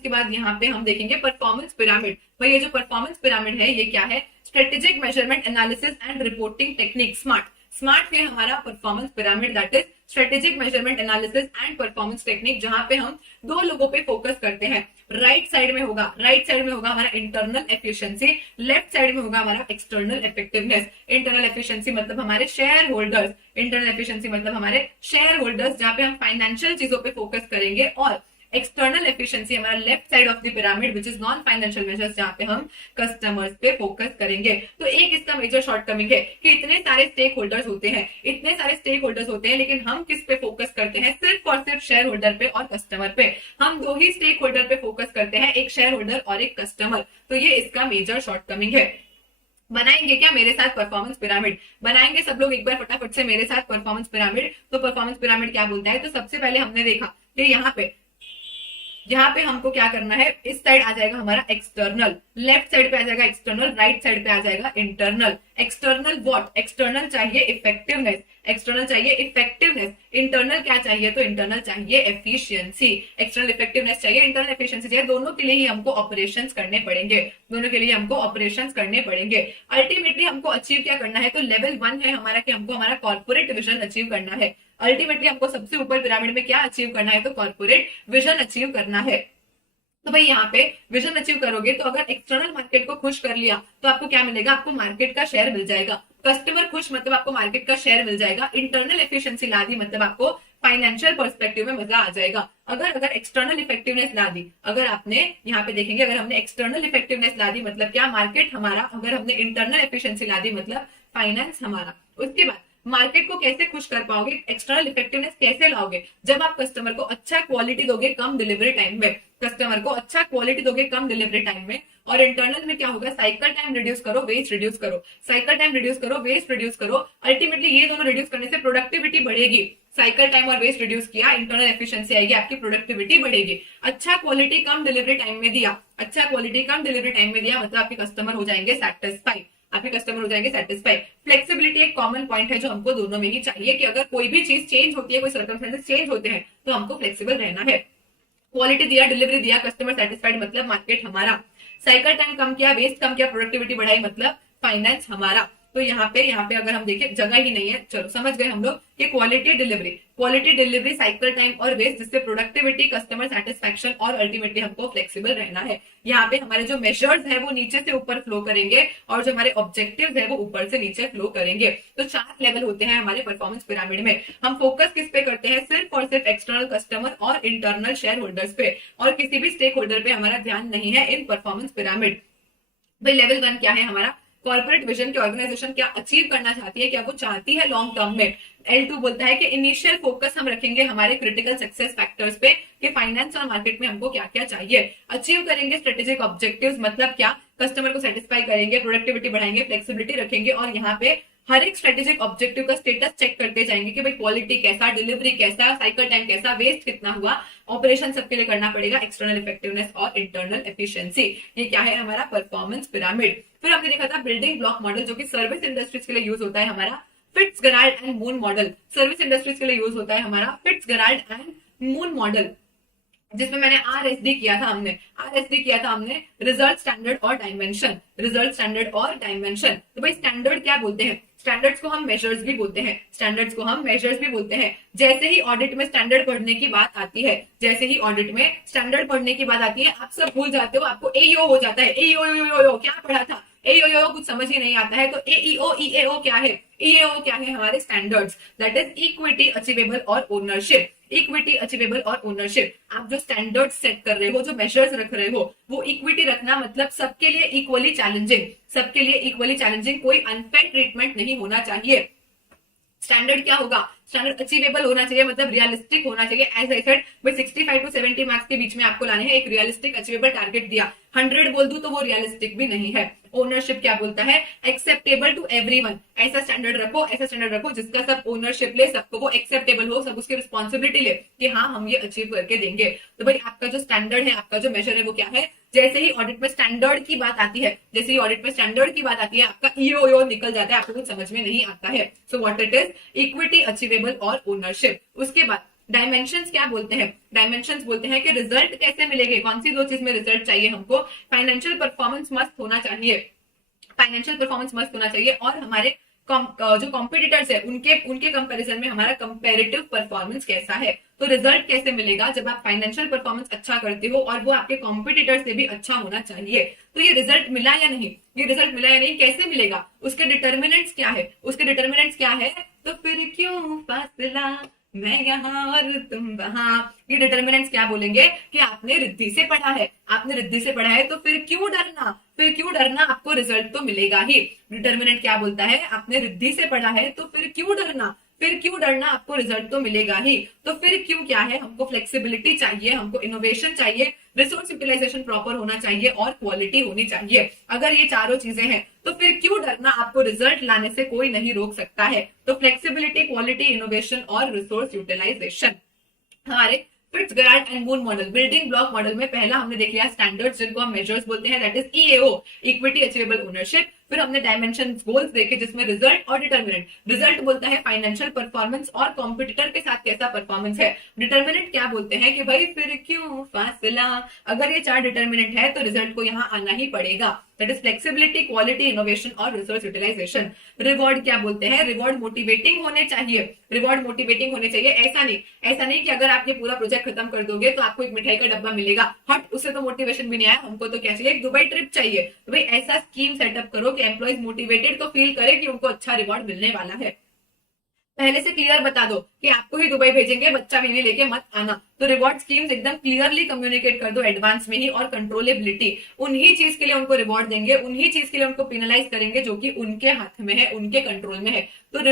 बाद यहाँ पे हम देखेंगे परफॉर्मेंस पिरामिड। भाई ये जो परफॉर्मेंस पिरामिड है ये क्या है, strategic measurement analysis and reporting technique smart है हमारा performance pyramid, that is strategic measurement analysis and performance technique, जहां पे हम 2 लोगों पे फोकस करते हैं। राइट साइड में होगा हमारा इंटरनल एफिशिएंसी, लेफ्ट साइड में होगा हमारा एक्सटर्नल इफेक्टिवनेस। इंटरनल एफिशिएंसी मतलब हमारे शेयर होल्डर्स, जहां पे हम फाइनेंशियल चीजों पे फोकस करेंगे, और एक्सटर्नल एफिशिएंसी हमारा left side of the pyramid which is non financial measures, जहां पे हम कस्टमर्स पे फोकस करेंगे। तो एक इसका मेजर शॉर्टकमिंग है कि इतने सारे स्टेक होल्डर्स होते हैं, लेकिन हम किस पे फोकस करते हैं, सिर्फ और सिर्फ शेयर होल्डर पे और कस्टमर पे। हम 2 ही स्टेक होल्डर पे फोकस करते हैं, एक शेयर होल्डर और एक कस्टमर। तो ये इसका मेजर शॉर्टकमिंग है। बनाएंगे क्या मेरे साथ परफॉर्मेंस पिरामिड? बनाएंगे सब लोग एक बार फटाफट से मेरे साथ परफॉर्मेंस पिरामिड। तो परफॉर्मेंस पिरामिड क्या बोलता है, तो सबसे पहले हमने देखा कि यहाँ पे हमको क्या करना है, इस साइड आ जाएगा हमारा एक्सटर्नल, लेफ्ट साइड पे आ जाएगा एक्सटर्नल, राइट साइड पे आ जाएगा इंटरनल। External what? एक्सटर्नल चाहिए इफेक्टिवनेस, इंटरनल क्या चाहिए, तो इंटरनल चाहिए एफिशिएंसी। एक्सटर्नल इफेक्टिवनेस चाहिए, इंटरनल एफिशिएंसी चाहिए। दोनों के लिए ही हमको ऑपरेशंस करने पड़ेंगे। अल्टीमेटली हमको अचीव क्या करना है, तो लेवल 1 है हमारा कि हमको हमारा कॉर्पोरेट विजन अचीव करना है। अल्टीमेटली हमको सबसे ऊपर पिरामिड में क्या अचीव करना है, तो कॉर्पोरेट विजन अचीव करना है। तो भाई यहाँ पे विजन अचीव करोगे तो अगर एक्सटर्नल मार्केट को खुश कर लिया तो आपको क्या मिलेगा, आपको मार्केट का शेयर मिल जाएगा। कस्टमर खुश मतलब आपको मार्केट का शेयर मिल जाएगा। इंटरनल एफिशिएंसी ला दी मतलब आपको फाइनेंशियल पर्सपेक्टिव में मजा आ जाएगा। अगर एक्सटर्नल इफेक्टिवनेस ला दी, अगर आपने यहाँ पे देखेंगे, अगर हमने एक्सटर्नल इफेक्टिवनेस ला दी मतलब क्या, मार्केट हमारा। अगर हमने इंटरनल एफिशिएंसी ला दी मतलब फाइनेंस हमारा। उसके बाद मार्केट को कैसे खुश कर पाओगे, एक्सटर्नल इफेक्टिवनेस कैसे लाओगे, जब आप कस्टमर को अच्छा क्वालिटी दोगे कम डिलीवरी टाइम में। और इंटरनल में क्या होगा, साइकिल टाइम रिड्यूस करो, वेस्ट रिड्यूस करो। अल्टीमेटली ये दोनों रिड्यूस करने से प्रोडक्टिविटी बढ़ेगी। साइकिल टाइम और वेस्ट रिड्यूस किया, इंटरनल एफिशिएंसी आएगी, आपकी प्रोडक्टिविटी बढ़ेगी। अच्छा क्वालिटी कम डिलीवरी टाइम में दिया मतलब आपके कस्टमर हो जाएंगे सेटिस्फाई। फ्लेक्सिबिलिटी एक कॉमन पॉइंट है जो हमको दोनों में ही चाहिए कि अगर कोई भी चीज चेंज होती है, कोई सर्कमस्टेंसेस चेंज होते हैं, तो हमको फ्लेक्सिबल रहना है। क्वालिटी दिया, डिलीवरी दिया, कस्टमर सेटिस्फाइड मतलब मार्केट हमारा। साइकिल टाइम कम किया, वेस्ट कम किया, प्रोडक्टिविटी बढ़ाई मतलब फाइनेंस हमारा। तो यहाँ पे अगर हम देखें जगह ही नहीं है, चलो समझ गए हम लोग कि क्वालिटी डिलीवरी, साइकिल टाइम और वेस्ट, जिससे प्रोडक्टिविटी, कस्टमर सेटिस्फैक्शन और अल्टीमेटली हमको फ्लेक्सिबल रहना है। यहाँ पे हमारे जो मेजर्स है वो नीचे से ऊपर फ्लो करेंगे और जो हमारे ऑब्जेक्टिव्स है वो ऊपर से नीचे फ्लो करेंगे। तो 4 लेवल होते हैं हमारे परफॉर्मेंस पिरामिड में। हम फोकस किस पे करते हैं, सिर्फ और सिर्फ एक्सटर्नल कस्टमर और इंटरनल शेयर होल्डर्स पे, और किसी भी स्टेक होल्डर पे हमारा ध्यान नहीं है इन परफॉर्मेंस पिरामिड। भाई लेवल 1 क्या है हमारा, कॉर्पोरेट विजन की ऑर्गेनाइजेशन क्या अचीव करना चाहती है, क्या वो चाहती है लॉन्ग टर्म में। L2 बोलता है कि इनिशियल फोकस हम रखेंगे हमारे क्रिटिकल सक्सेस फैक्टर्स पे कि फाइनेंस और मार्केट में हमको क्या क्या चाहिए। अचीव करेंगे स्ट्रेटेजिक ऑब्जेक्टिव्स मतलब क्या, कस्टमर को सेटिस्फाई करेंगे, प्रोडक्टिविटी बढ़ाएंगे, फ्लेक्सिबिलिटी रखेंगे, और यहाँ पे हर एक स्ट्रेटेजिक ऑब्जेक्टिव का स्टेटस चेक करते जाएंगे कि भाई क्वालिटी कैसा, डिलीवरी कैसा, साइकिल टाइम कैसा, वेस्ट कितना हुआ, ऑपरेशन सबके लिए करना पड़ेगा, एक्सटर्नल इफेक्टिवनेस और इंटरनल एफिशिएंसी। ये क्या है हमारा परफॉर्मेंस पिरामिड। फिर हमने देखा था बिल्डिंग ब्लॉक मॉडल, जो कि सर्विस इंडस्ट्रीज के लिए यूज होता है हमारा fits-Gerald and moon model. Service industries के लिए यूज होता है हमारा फिट्स-गेराल्ड एंड मून मॉडल। जिसमें मैंने RSD किया था, हमने रिजल्ट, स्टैंडर्ड और डायमेंशन, रिजल्ट, स्टैंडर्ड और डायमेंशन। तो भाई स्टैंडर्ड क्या बोलते हैं, स्टैंडर्ड्स को हम मेजर्स भी बोलते हैं, स्टैंडर्ड्स को हम मेजर्स भी बोलते हैं। जैसे ही ऑडिट में स्टैंडर्ड पढ़ने की बात आती है, जैसे ही ऑडिट में स्टैंडर्ड पढ़ने की बात आती है, आप सब भूल जाते हो, आपको एईओ हो जाता है, एईओ क्या पढ़ा था, एईओ कुछ समझ ही नहीं आता है। तो एईओ ईएओ क्या है, ईएओ क्या है, हमारे standards, that is equity, achievable और ओनरशिप। इक्विटी, अचीवेबल और ओनरशिप, आप जो स्टैंडर्ड सेट कर रहे हो, जो मेजर्स रख रहे हो, वो इक्विटी रखना मतलब सबके लिए इक्वली चैलेंजिंग, सबके लिए इक्वली चैलेंजिंग, कोई अनफेयर ट्रीटमेंट नहीं होना चाहिए। स्टैंडर्ड क्या होगा, स्टैंडर्ड अचीवेबल होना चाहिए, मतलब रियलिस्टिक होना चाहिए। As I said, 65 to 70 marks के बीच में आपको लाने हैं, एक रियलिस्टिक अचीवेबल टारगेट दिया, 100 बोल दूं तो वो रियलिस्टिक भी नहीं है। ओनरशिप क्या बोलता है, एक्सेप्टेबल टू एवरीवन, ऐसा स्टैंडर्ड रखो, ऐसा स्टैंडर्ड रखो जिसका सब ओनरशिप ले, सबको वो एक्सेप्टेबल हो, सब उसकी रिस्पॉन्सिबिलिटी ले कि हाँ हम ये अचीव करके देंगे। तो भाई आपका जो स्टैंडर्ड है, आपका जो मेजर है वो क्या है, जैसे ही ऑडिट में स्टैंडर्ड की बात आती है, जैसे ही ऑडिट में स्टैंडर्ड की बात आती है, आपका ईओ निकल जाता है, आपको कुछ समझ में नहीं आता है। So what it is, equity, achievable और ओनरशिप। उसके बाद डायमेंशंस क्या बोलते हैं, डायमेंशंस बोलते हैं कि रिजल्ट कैसे मिलेंगे, कौन सी दो चीज में रिजल्ट चाहिए हमको, फाइनेंशियल परफॉर्मेंस मस्त होना चाहिए, फाइनेंशियल परफॉर्मेंस मस्त होना चाहिए, और हमारे जो कॉम्पिटिटर्स है उनके कंपैरिजन में हमारा कंपैरेटिव परफॉर्मेंस कैसा है। तो रिजल्ट कैसे मिलेगा, जब आप फाइनेंशियल परफॉर्मेंस अच्छा करते हो और वो आपके कॉम्पिटिटर से भी अच्छा होना चाहिए। तो ये रिजल्ट मिला या नहीं, ये रिजल्ट मिला या नहीं, कैसे मिलेगा, उसके डिटर्मिनेंट्स क्या है, उसके डिटर्मिनेंट्स क्या है, तो फिर क्यों फासला मैं यहाँ और तुम वहां, ये डिटर्मिनेंट्स क्या बोलेंगे कि आपने रिद्धि से पढ़ा है, आपने रिद्धि से पढ़ा है, तो फिर क्यों डरना, फिर क्यों डरना, आपको रिजल्ट तो मिलेगा ही। डिटर्मिनेंट क्या बोलता है, आपने रिद्धि से पढ़ा है तो फिर क्यों डरना, फिर क्यों डरना, आपको रिजल्ट तो मिलेगा ही। तो फिर क्यों क्या है, हमको फ्लेक्सिबिलिटी चाहिए, हमको इनोवेशन चाहिए, रिसोर्स यूटिलाइजेशन प्रॉपर होना चाहिए और क्वालिटी होनी चाहिए। अगर ये चारों चीजें हैं तो फिर क्यों डरना, आपको रिजल्ट लाने से कोई नहीं रोक सकता है। तो फ्लेक्सिबिलिटी, क्वालिटी, इनोवेशन और रिसोर्स यूटिलाइजेशन। हमारे Fitzgerald and moon model, building block model में पहला हमने देख लिया स्टैंडर्ड्स, जिनको हम मेजर्स बोलते हैं, that is EAO, equity, achievable, ownership. फिर हमने डायमेंशन, गोल्स देखे, जिसमें रिजल्ट और डिटर्मिनेंट। रिजल्ट बोलता है फाइनेंशियल परफॉर्मेंस और कॉम्पिटिटर के साथ कैसा परफॉर्मेंस है। डिटर्मिनेंट क्या बोलते हैं कि भाई फिर क्यों फासला, अगर ये चार डिटर्मिनेंट है तो रिजल्ट को यहाँ आना ही पड़ेगा, that is flexibility, quality, innovation और रिसोर्स यूटिलाइजेशन। रिवॉर्ड क्या बोलते हैं, रिवॉर्ड मोटिवेटिंग होने चाहिए, रिवॉर्ड मोटिवेटिंग होने चाहिए। ऐसा नहीं कि अगर आप ये पूरा प्रोजेक्ट खत्म कर दोगे तो आपको एक मिठाई का डब्बा मिलेगा, हट उससे तो मोटिवेशन भी नहीं आया, हमको तो क्या चाहिए, एक दुबई ट्रिप चाहिए। तो भाई ऐसा स्कीम सेटअप करो कि एम्प्लॉइज मोटिवेटेड तो फील करे कि उनको अच्छा रिवॉर्ड मिलने वाला है। पहले से क्लियर बता दो कि आपको ही दुबई भेजेंगे, बच्चा भी नहीं लेके मत आना। तो रिवॉर्ड स्कीम्स एकदम क्लियरली कम्युनिकेट कर दो एडवांस में ही, और कंट्रोलेबिलिटी, उन्हीं चीज के लिए उनको रिवॉर्ड देंगे, उन्हीं चीज के लिए उनको पेनलाइज करेंगे जो कि उनके हाथ में है, उनके कंट्रोल में है। तो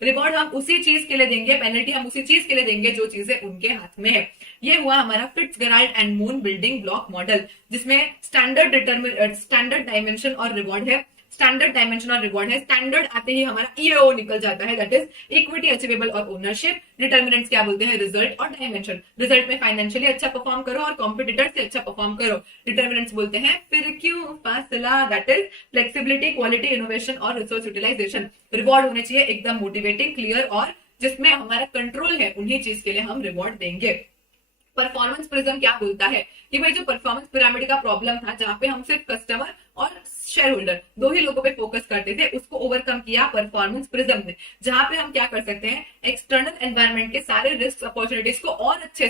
रिवॉर्ड हम उसी चीज के लिए देंगे, पेनल्टी हम उसी चीज के लिए देंगे जो चीजें उनके हाथ में है। ये हुआ हमारा Fitzgerald and moon building block model, जिसमें स्टैंडर्ड डायमेंशन और रिवॉर्ड है, स्टैंडर्ड डायमेंशन और रिवॉर्ड है। स्टैंडर्ड आते ही हमारा ईओ निकल जाता है, दैट इज इक्विटी, अचीवेबल और ओनरशिप। डिटर्मिनेंट्स क्या बोलते हैं, रिजल्ट और डायमेंशन। रिजल्ट में फाइनेंशियली अच्छा परफॉर्म करो और कॉम्पिटिटर से अच्छा परफॉर्म करो। डिटर्मिनेंट्स बोलते हैं फिर क्यों फासला, that is flexibility, quality, innovation और रिसोर्स यूटिलाइजेशन। रिवॉर्ड होने चाहिए एकदम मोटिवेटिंग, क्लियर और जिसमें हमारा कंट्रोल है, उन्हीं चीज के लिए हम रिवॉर्ड देंगे। परफॉर्मेंस प्रिज्म क्या बोलता है कि भाई जो परफॉर्मेंस पिरामिड का प्रॉब्लम था, जहां पे हम सिर्फ कस्टमर और शेयर होल्डर दो ही लोगों पे फोकस करते थे, उसको ओवरकम किया परफॉर्मेंस प्रिज्म ने, जहां पे हम क्या कर सकते हैं, एक्सटर्नल एनवायरनमेंट के सारे रिस्क अपॉर्चुनिटीज को और अच्छे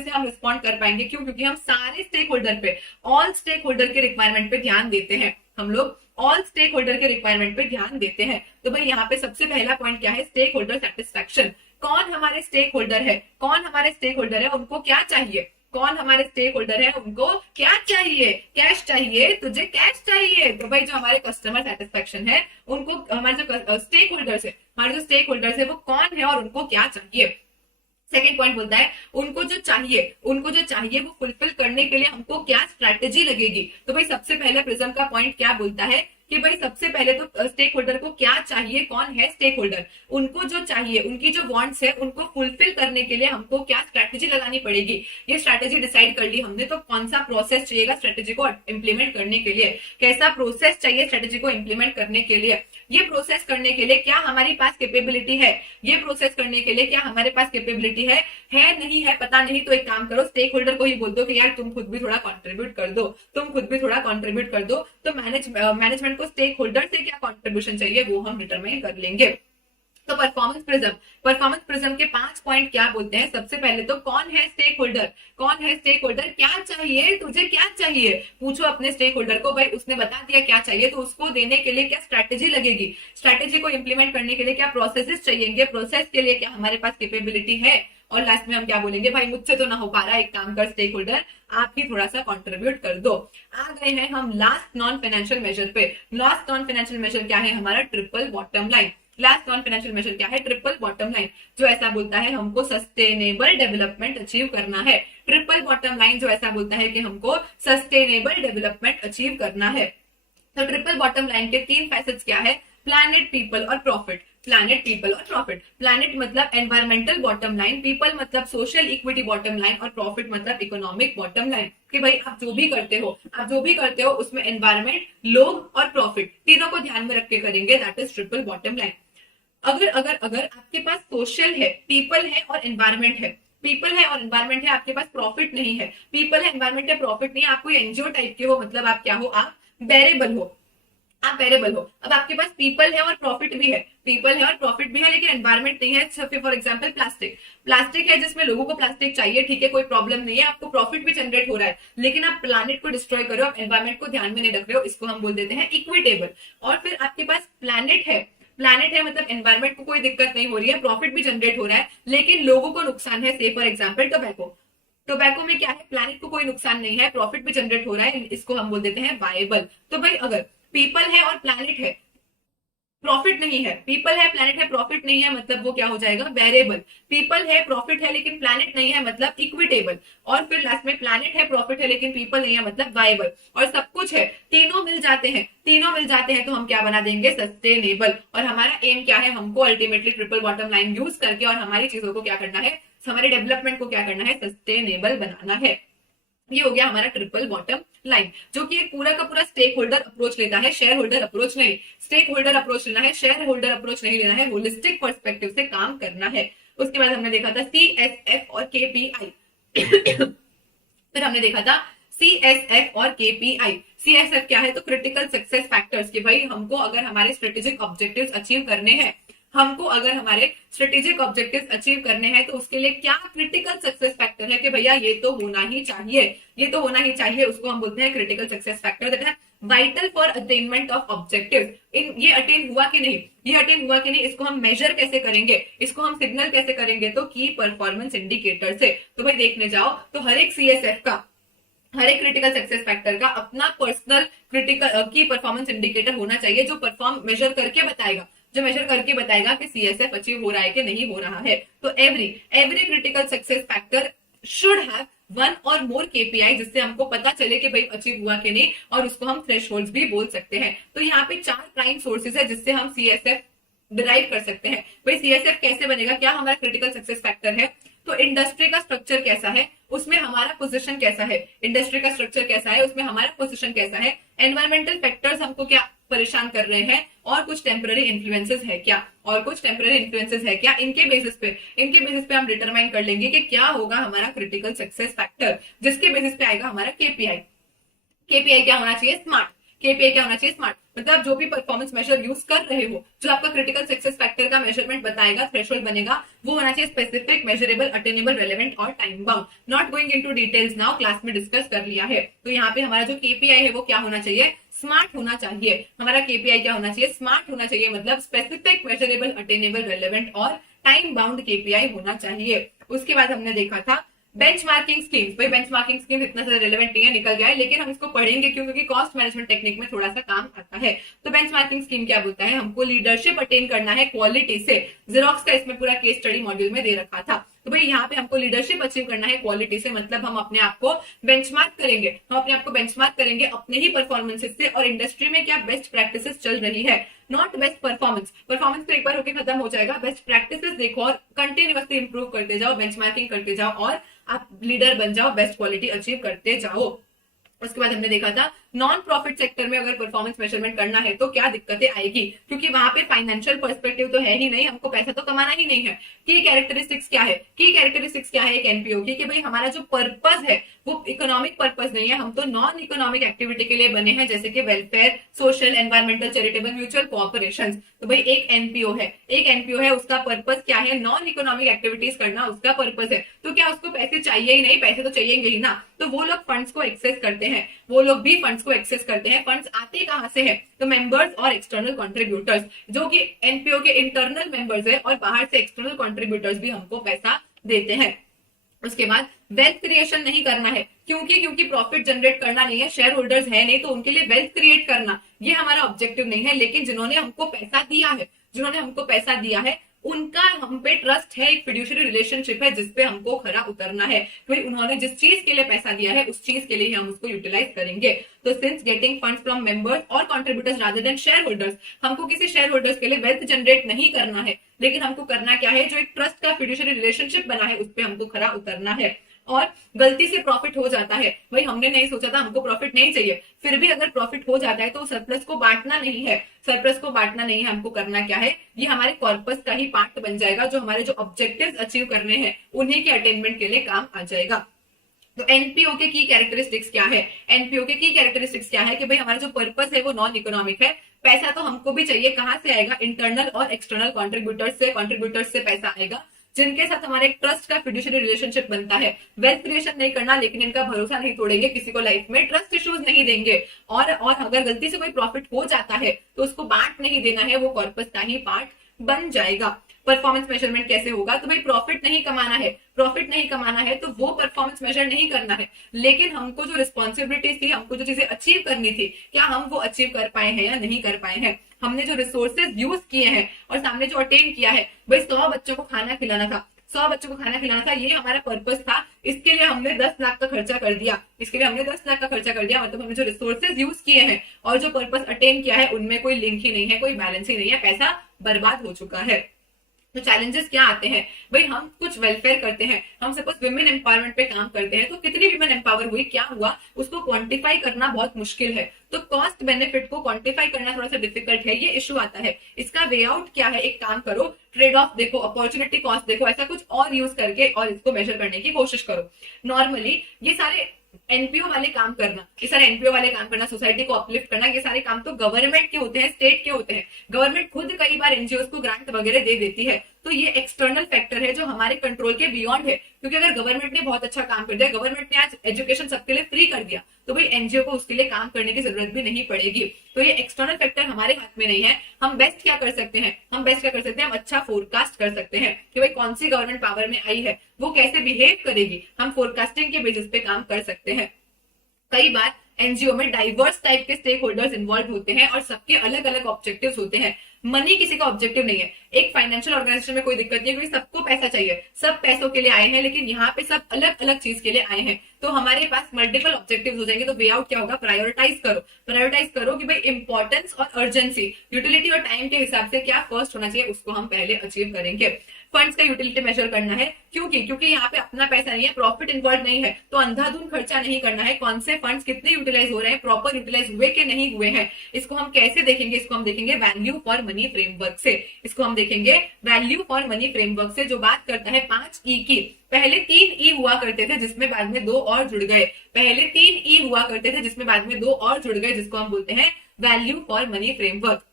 से हम रिस्पॉन्ड कर पाएंगे। क्यों, क्योंकि हम सारे स्टेक होल्डर पे, ऑल स्टेक होल्डर के रिक्वायरमेंट पे ध्यान देते हैं, हम लोग ऑल स्टेक होल्डर के रिक्वायरमेंट पे ध्यान देते हैं। तो भाई यहाँ पे सबसे पहला पॉइंट क्या है, स्टेक होल्डर सेटिस्फैक्शन। कौन हमारे स्टेक होल्डर है, कौन हमारे स्टेक होल्डर है, उनको क्या चाहिए, कौन हमारे स्टेक होल्डर है, उनको क्या चाहिए, कैश चाहिए, तुझे कैश चाहिए। तो भाई जो हमारे कस्टमर सेटिस्फेक्शन है, उनको हमारे जो स्टेक होल्डर्स है, हमारे जो स्टेक होल्डर्स है वो कौन है और उनको क्या चाहिए। सेकेंड पॉइंट बोलता है उनको जो चाहिए वो फुलफिल करने के लिए हमको क्या स्ट्रैटेजी लगेगी। तो भाई सबसे पहले प्रिज्म का पॉइंट क्या बोलता है कि भाई सबसे पहले तो स्टेक होल्डर को क्या चाहिए, कौन है स्टेक होल्डर, उनको जो चाहिए, उनकी जो वांट्स है उनको फुलफिल करने के लिए हमको क्या स्ट्रैटेजी लगानी पड़ेगी। ये स्ट्रैटेजी डिसाइड कर ली हमने, तो कौन सा प्रोसेस चाहिएगा स्ट्रैटेजी को इंप्लीमेंट करने के लिए, कैसा प्रोसेस चाहिए स्ट्रैटेजी को इंप्लीमेंट करने के लिए, ये प्रोसेस करने के लिए क्या हमारे पास कैपेबिलिटी है, ये प्रोसेस करने के लिए क्या हमारे पास कैपेबिलिटी है नहीं है पता नहीं, तो एक काम करो स्टेक होल्डर को ही बोल दो कि यार तुम खुद भी थोड़ा कंट्रीब्यूट कर दो, तुम खुद भी थोड़ा कंट्रीब्यूट कर दो। तो मैनेजमेंट को स्टेक होल्डर से क्या कंट्रीब्यूशन चाहिए वो हम डिटरमाइन कर लेंगे। तो परफॉर्मेंस प्रिज्म के 5 पॉइंट क्या बोलते हैं। सबसे पहले तो कौन है स्टेक होल्डर, कौन है स्टेक होल्डर, क्या चाहिए तुझे, क्या चाहिए, पूछो अपने स्टेक होल्डर को, भाई उसने बता दिया क्या चाहिए, तो उसको देने के लिए क्या स्ट्रैटेजी लगेगी, स्ट्रैटेजी को इंप्लीमेंट करने के लिए क्या प्रोसेसेस चाहिए, प्रोसेस के लिए क्या हमारे पास कैपेबिलिटी है, और लास्ट में हम क्या बोलेंगे, भाई मुझसे तो ना हो पा रहा, एक काम कर स्टेक होल्डर आप ही थोड़ा सा कंट्रीब्यूट कर दो। आ गए हैं हम लास्ट नॉन फाइनेंशियल मेजर पे। लास्ट नॉन फाइनेंशियल मेजर क्या है हमारा, triple bottom line. Last non financial measure क्या है, ट्रिपल बॉटम लाइन, जो ऐसा बोलता है हमको सस्टेनेबल डेवलपमेंट अचीव करना है। ट्रिपल बॉटम लाइन जो ऐसा बोलता है कि हमको सस्टेनेबल डेवलपमेंट अचीव करना है। तो ट्रिपल बॉटम लाइन के 3 फैसेट्स क्या है, प्लैनेट, पीपल और प्रॉफिट। प्लैनेट, पीपल और प्रॉफिट। प्लैनेट मतलब एनवायरमेंटल बॉटम लाइन, पीपल मतलब सोशल इक्विटी बॉटम लाइन, और प्रॉफिट मतलब इकोनॉमिक बॉटम लाइन। कि भाई आप जो भी करते हो उसमें एनवायरमेंट, लोग और प्रॉफिट तीनों को ध्यान में रख के करेंगे, that is triple bottom line. अगर आपके पास सोशल है, पीपल है और एनवायरमेंट है, पीपल है और एनवायरमेंट है, आपके पास प्रॉफिट नहीं है, पीपल है, एनवायरमेंट है, प्रॉफिट नहीं है, आप कोई एनजीओ टाइप के हो, मतलब आप क्या हो, आप बेरेबल हो, आप वेरिएबल हो। अब आपके पास पीपल है और प्रॉफिट भी है, पीपल है और प्रॉफिट भी है, लेकिन एनवायरमेंट नहीं है। फॉर एग्जांपल प्लास्टिक है जिसमें लोगों को प्लास्टिक चाहिए, ठीक है, कोई प्रॉब्लम नहीं है, आपको प्रॉफिट भी जनरेट हो रहा है, लेकिन आप प्लैनेट को डिस्ट्रॉय कर रहे हो, आप एनवायरमेंट को ध्यान में नहीं रख रहे हो, इसको हम बोल देते हैं इक्विटेबल। और फिर आपके पास प्लैनेट है मतलब एनवायरमेंट को कोई दिक्कत नहीं हो रही है, प्रॉफिट भी जनरेट हो रहा है, लेकिन लोगों को नुकसान है। से फॉर एग्जाम्पल टोबैको में क्या है, प्लैनेट को कोई नुकसान नहीं है, प्रॉफिट भी जनरेट हो रहा है, इसको हम बोल देते हैं वायबल। तो भाई अगर पीपल है और प्लैनेट है, प्रॉफिट नहीं है, पीपल है, प्लैनेट है, प्रॉफिट नहीं है, मतलब वो क्या हो जाएगा, वेरिएबल। पीपल है, प्रॉफिट है, लेकिन प्लैनेट नहीं है, मतलब इक्विटेबल। और फिर लास्ट में प्लैनेट है, प्रॉफिट है, लेकिन पीपल नहीं है, मतलब वायबल। और सब कुछ है, तीनों मिल जाते हैं तो हम क्या बना देंगे, सस्टेनेबल। और हमारा एम क्या है, हमको ultimately triple bottom line use करके और हमारी चीजों को क्या करना है, हमारे डेवलपमेंट को क्या करना है, सस्टेनेबल बनाना है। ये हो गया हमारा ट्रिपल बॉटम लाइन, जो कि एक पूरा का पूरा स्टेक होल्डर अप्रोच लेता है, शेयर होल्डर अप्रोच नहीं। स्टेक होल्डर अप्रोच लेना है, शेयर होल्डर अप्रोच नहीं लेना है, होलिस्टिक पर्सपेक्टिव से काम करना है। उसके बाद हमने देखा था CSF और KPI। फिर हमने देखा था CSF और KPI। CSF क्या है, तो क्रिटिकल सक्सेस फैक्टर्स, कि भाई हमको अगर हमारे स्ट्रेटेजिक ऑब्जेक्टिव्स अचीव करने हैं, तो उसके लिए क्या क्रिटिकल सक्सेस फैक्टर है कि भैया ये तो होना ही चाहिए, उसको हम बोलते हैं क्रिटिकल सक्सेस फैक्टर, दैट है vital for attainment of objective. ये अटेन हुआ कि नहीं, इसको हम मेजर कैसे करेंगे, इसको हम सिग्नल कैसे करेंगे, तो की परफॉर्मेंस इंडिकेटर से। तो भाई देखने जाओ तो हर एक CSF का, हर एक क्रिटिकल सक्सेस फैक्टर का अपना पर्सनल क्रिटिकल की परफॉर्मेंस इंडिकेटर होना चाहिए, जो मेजर करके बताएगा कि CSF अचीव हो रहा है कि नहीं हो रहा है। तो every critical success factor should have 1 और मोर KPI, जिससे हमको पता चले कि भाई अचीव हुआ कि नहीं, और उसको हम थ्रेशहोल्ड्स भी बोल सकते हैं। तो यहाँ पे 4 प्राइम सोर्सेज है जिससे हम CSF डिराइव कर सकते हैं। भाई CSF कैसे बनेगा, क्या हमारा क्रिटिकल सक्सेस फैक्टर है, तो इंडस्ट्री का स्ट्रक्चर कैसा है, उसमें हमारा पोजीशन कैसा है, इंडस्ट्री का स्ट्रक्चर कैसा है, उसमें हमारा पोजीशन कैसा है, एनवायरमेंटल फैक्टर्स हमको क्या परेशान कर रहे हैं, और कुछ टेम्पररी इन्फ्लुएंसेस है क्या, इनके बेसिस पे हम डिटरमाइन कर लेंगे कि क्या होगा हमारा क्रिटिकल सक्सेस फैक्टर, जिसके बेसिस पे आएगा हमारा KPI। KPI क्या होना चाहिए, स्मार्ट। मतलब जो भी परफॉर्मेंस मेजर यूज कर रहे हो, जो आपका क्रिटिकल सक्सेस फैक्टर का मेजरमेंट बताएगा, थ्रेशोल्ड बनेगा, वो होना चाहिए स्पेसिफिक, मेजरेबल, अटेनेबल, रेलेवेंट और time bound. Not going into details now, class में डिस्कस कर लिया है। तो यहाँ पे हमारा जो KPI है वो क्या होना चाहिए, स्मार्ट होना चाहिए। हमारा KPI क्या होना चाहिए, स्मार्ट होना चाहिए, मतलब स्पेसिफिक, मेजरेबल, अटेनेबल, रेलेवेंट और टाइम बाउंड KPI होना चाहिए। उसके बाद हमने देखा था बेंचमार्किंग स्कीम्स। भाई बेंचमार्किंग स्कीम इतना ज्यादा रिलेवेंट नहीं है, निकल गया है, लेकिन हम इसको पढ़ेंगे क्यों, क्योंकि कॉस्ट मैनेजमेंट टेक्निक में थोड़ा सा काम आता है। तो बेंचमार्किंग स्कीम क्या बोलता है, हमको लीडरशिप अटेन करना है क्वालिटी से। जेरोक्स का इसमें पूरा केस स्टडी मॉड्यूल में दे रखा था। तो भाई यहाँ पे हमको लीडरशिप अचीव करना है क्वालिटी से, मतलब हम अपने आप को बेंचमार्क करेंगे, हम अपने आप को बेंचमार्क करेंगे अपने ही परफॉर्मेंसेस से और इंडस्ट्री में क्या बेस्ट प्रैक्टिसेस चल रही है, नॉट बेस्ट परफॉर्मेंस। परफॉर्मेंस तो एक बार होके खत्म हो जाएगा, बेस्ट प्रैक्टिसेस देखो और कंटिन्यूअसली इंप्रूव करते जाओ, बेंचमार्किंग करते जाओ और आप लीडर बन जाओ, बेस्ट क्वालिटी अचीव करते जाओ। उसके बाद हमने देखा था नॉन प्रॉफिट सेक्टर में अगर परफॉर्मेंस मेजरमेंट करना है तो क्या दिक्कतें आएगी, क्योंकि वहां पे फाइनेंशियल पर्सपेक्टिव तो है ही नहीं, हमको पैसा तो कमाना ही नहीं है। की कैरेक्टरिस्टिक्स क्या है, की कैरेक्टरिस्टिक्स क्या है एक एनपीओ की, कि भाई हमारा जो पर्पस है वो इकोनॉमिक पर्पस नहीं है, हम तो नॉन इकोनॉमिक एक्टिविटी के लिए बने हैं, जैसे कि welfare, social, environmental, charitable, mutual cooperation. तो भाई एक एनपीओ है, एक एनपीओ है, उसका पर्पस क्या है, नॉन इकोनॉमिक एक्टिविटीज करना उसका पर्पस है। तो क्या उसको पैसे चाहिए ही नहीं, पैसे तो चाहिए ही ना, तो वो लोग फंड्स को एक्सेस करते हैं, वो लोग भी फंड्स को एक्सेस करते हैं। फंड्स आते कहां से हैं, तो मेंबर्स और एक्सटर्नल कंट्रीब्यूटर्स, जो कि एनपीओ के इंटरनल मेंबर्स है और बाहर से एक्सटर्नल कंट्रीब्यूटर्स भी हमको पैसा देते हैं। उसके बाद वेल्थ क्रिएशन नहीं करना है, क्योंकि प्रॉफिट जनरेट करना नहीं है, शेयर होल्डर्स है नहीं, तो उनके लिए वेल्थ क्रिएट करना ये हमारा ऑब्जेक्टिव नहीं है। लेकिन जिन्होंने हमको पैसा दिया है, जिन्होंने हमको पैसा दिया है उनका हम पे ट्रस्ट है, एक फिड्यूशियरी रिलेशनशिप है जिसपे हमको खरा उतरना है। भाई उन्होंने जिस चीज के लिए पैसा दिया है उस चीज के लिए हम उसको यूटिलाइज करेंगे। तो since getting funds from members और contributors rather than share holders, हमको किसी शेयर होल्डर्स के लिए वेल्थ जनरेट नहीं करना है, लेकिन हमको करना क्या है, जो एक ट्रस्ट का फिड्यूशियरी रिलेशनशिप बना है उस पर हमको खरा उतरना है। और गलती से प्रॉफिट हो जाता है, भाई हमने नहीं सोचा था, हमको प्रॉफिट नहीं चाहिए, फिर भी अगर प्रॉफिट हो जाता है तो सरप्लस को बांटना नहीं है, सरप्लस को बांटना नहीं है, हमको करना क्या है, ये हमारे कॉर्पस का ही पार्ट बन जाएगा, जो हमारे जो ऑब्जेक्टिव्स अचीव करने हैं उन्हीं के अटेनमेंट के लिए काम आ जाएगा। तो एनपीओ के की कैरेक्टरिस्टिक्स क्या है, एनपीओ के की कैरेक्टरिस्टिक्स क्या है कि भाई हमारा जो पर्पस है वो नॉन इकोनॉमिक है, पैसा तो हमको भी चाहिए, कहां से आएगा, इंटरनल और एक्सटर्नल कंट्रीब्यूटर्स से पैसा आएगा, जिनके साथ हमारे एक ट्रस्ट का फिड्यूशियरी रिलेशनशिप बनता है। वेल्थ क्रिएशन नहीं करना, लेकिन इनका भरोसा नहीं तोड़ेंगे, किसी को लाइफ में ट्रस्ट इश्यूज नहीं देंगे, और अगर गलती से कोई प्रॉफिट हो जाता है तो उसको बांट नहीं देना है, वो कॉर्पस का ही पार्ट बन जाएगा। परफॉर्मेंस मेजरमेंट कैसे होगा, तो भाई प्रॉफिट नहीं कमाना है, प्रॉफिट नहीं कमाना है तो वो परफॉर्मेंस मेजर नहीं करना है, लेकिन हमको जो रिस्पॉन्सिबिलिटीज थी, हमको जो चीजें अचीव करनी थी, क्या हम वो अचीव कर पाए हैं या नहीं कर पाए हैं, हमने जो रिसोर्सेज यूज किए हैं और सामने जो अटेन किया है, भाई 100 बच्चों को खाना खिलाना था, 100 बच्चों को खाना खिलाना था, ये हमारा पर्पस था, इसके लिए हमने 10 लाख का खर्चा कर दिया, इसके लिए हमने 10 लाख का खर्चा कर दिया, मतलब हमने जो रिसोर्सेज यूज किए हैं और जो पर्पस अटेन किया है उनमें कोई लिंक ही नहीं है, कोई बैलेंस ही नहीं है, पैसा बर्बाद हो चुका है। तो चैलेंजेस क्या आते हैं, भाई हम कुछ वेलफेयर करते हैं, हम सपोज विमेन एम्पावरमेंट पे काम करते हैं, तो कितनी विमेन एम्पावर हुई, क्या हुआ, उसको क्वांटिफाई करना बहुत मुश्किल है, तो कॉस्ट बेनिफिट को क्वांटिफाई करना थोड़ा सा डिफिकल्ट है, ये इशू आता है। इसका वे आउट क्या है, एक काम करो, ट्रेड ऑफ देखो, अपॉर्चुनिटी कॉस्ट देखो, ऐसा कुछ और यूज करके और इसको मेजर करने की कोशिश करो। नॉर्मली ये सारे एनपीओ वाले काम करना, ये सारे एनपीओ वाले काम करना, सोसाइटी को अपलिफ्ट करना, ये सारे काम तो गवर्नमेंट के होते हैं, स्टेट के होते हैं, गवर्नमेंट खुद कई बार एनजीओ को ग्रांट वगैरह दे देती है, तो ये एक्सटर्नल फैक्टर है जो हमारे कंट्रोल के बियॉन्ड है, क्योंकि अगर गवर्नमेंट ने बहुत अच्छा काम कर दिया, गवर्नमेंट ने आज एजुकेशन सबके लिए फ्री कर दिया, तो भाई एनजीओ को उसके लिए काम करने की जरूरत भी नहीं पड़ेगी। तो ये एक्सटर्नल फैक्टर हमारे हाथ में नहीं है। हम बेस्ट क्या कर सकते हैं, हम बेस्ट क्या कर सकते हैं, हम अच्छा फोरकास्ट कर सकते हैं कि भाई कौन सी गवर्नमेंट पावर में आई है, वो कैसे बिहेव करेगी, हम फोरकास्टिंग के बेसिस पे काम कर सकते हैं। कई बार एनजीओ में डाइवर्स टाइप के स्टेक होल्डर्स इन्वॉल्व होते हैं और सबके अलग अलग ऑब्जेक्टिव्स होते हैं, मनी किसी का ऑब्जेक्टिव नहीं है। एक फाइनेंशियल ऑर्गेनाइजेशन में कोई दिक्कत नहीं है, क्योंकि सबको पैसा चाहिए, सब पैसों के लिए आए हैं, लेकिन यहाँ पे सब अलग अलग चीज के लिए आए हैं, तो हमारे पास मल्टीपल ऑब्जेक्टिव्स हो जाएंगे। तो वे आउट क्या होगा, प्रायोरिटाइज करो कि भाई इंपॉर्टेंस और अर्जेंसी, यूटिलिटी और टाइम के हिसाब से क्या फर्स्ट होना चाहिए, उसको हम पहले अचीव करेंगे। फंड्स का यूटिलिटी मेजर करना है, क्योंकि यहाँ पे अपना पैसा नहीं है, प्रॉफिट इन्वॉल्व नहीं है, तो अंधाधुंध खर्चा नहीं करना है, कौन से फंड्स कितने यूटिलाइज हो रहे हैं, प्रॉपर यूटिलाइज हुए कि नहीं हुए हैं, इसको हम कैसे देखेंगे, इसको हम देखेंगे वैल्यू फॉर मनी फ्रेमवर्क से, इसको हम देखेंगे वैल्यू फॉर मनी फ्रेमवर्क से, जो बात करता है 5 ई की। पहले 3 ई हुआ करते थे जिसमें बाद में 2 और जुड़ गए, पहले 3 ई हुआ करते थे जिसमें बाद में 2 और जुड़ गए, जिसको हम बोलते हैं वैल्यू फॉर मनी फ्रेमवर्क।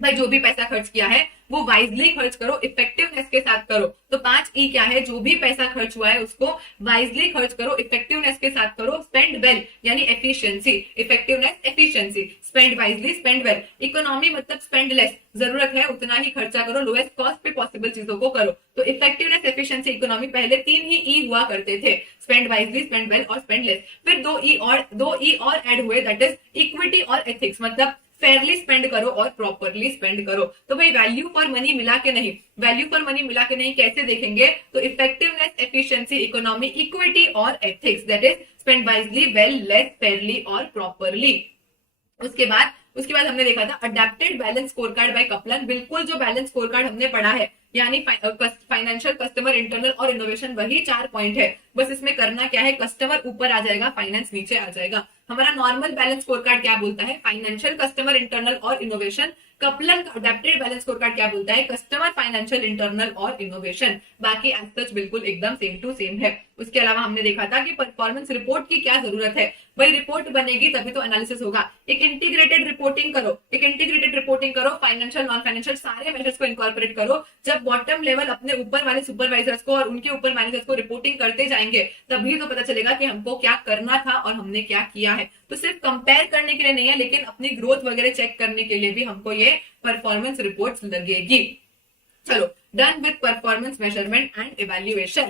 भाई जो भी पैसा खर्च किया है वो वाइजली खर्च करो, इफेक्टिवनेस के साथ करो। तो 5 ई क्या है, जो भी पैसा खर्च हुआ है उसको वाइजली खर्च करो, इफेक्टिवनेस के साथ करो, स्पेंड वेल यानी efficiency, effectiveness efficiency, spend wisely spend well, economy मतलब स्पेंड लेस, जरूरत है उतना ही खर्चा करो, लोएस्ट कॉस्ट पे पॉसिबल चीजों को करो। तो इफेक्टिवनेस एफिशिएंसी इकोनॉमी, पहले 3 ही ई हुआ करते थे, स्पेंड वाइजली स्पेंड वेल और स्पेंड लेस, फिर 2 ई और ऐड हुए, दैट इज इक्विटी और एथिक्स, मतलब फेयरली स्पेंड करो और प्रॉपरली स्पेंड करो। तो भाई वैल्यू फॉर मनी मिला के नहीं, वैल्यू फॉर मनी मिला के नहीं कैसे देखेंगे, तो इफेक्टिवनेस, एफिशिएंसी, इकोनॉमी, इक्विटी और ethics, that is spend wisely, well, less, fairly और प्रॉपरली। उसके बाद हमने देखा था adapted balance score card by Kaplan. बिल्कुल जो बैलेंस स्कोर कार्ड हमने पढ़ा है, यानी फाइनेंशियल, कस्टमर, इंटरनल और इनोवेशन, वही 4 पॉइंट है। बस इसमें करना क्या है, कस्टमर ऊपर आ जाएगा, फाइनेंस नीचे आ जाएगा। हमारा नॉर्मल बैलेंस स्कोर कार्ड क्या बोलता है, फाइनेंशियल, कस्टमर, इंटरनल और इनोवेशन। कपलन का अडेप्टेड बैलेंस स्कोर कार्ड क्या बोलता है, कस्टमर, फाइनेंशियल, इंटरनल और इनोवेशन। बाकी एज सच बिल्कुल एकदम सेम टू सेम है। उसके अलावा हमने देखा था कि परफॉर्मेंस रिपोर्ट की क्या जरूरत है। भाई रिपोर्ट बनेगी तभी तो एनालिसिस होगा। एक इंटीग्रेटेड रिपोर्टिंग करो, फाइनेंशियल, नॉन फाइनेंशियल सारे मेजर्स को इनकॉर्पोरेट करो। जब बॉटम लेवल अपने ऊपर वाले सुपरवाइजर्स को और उनके ऊपर मैनेजर्स को रिपोर्टिंग करते जाएंगे, तभी तो पता चलेगा कि हमको क्या करना था और हमने क्या किया है। तो सिर्फ कंपेयर करने के लिए नहीं है, लेकिन अपनी ग्रोथ वगैरह चेक करने के लिए भी हमको ये परफॉर्मेंस रिपोर्ट्स लगेगी। चलो, done with performance measurement and evaluation.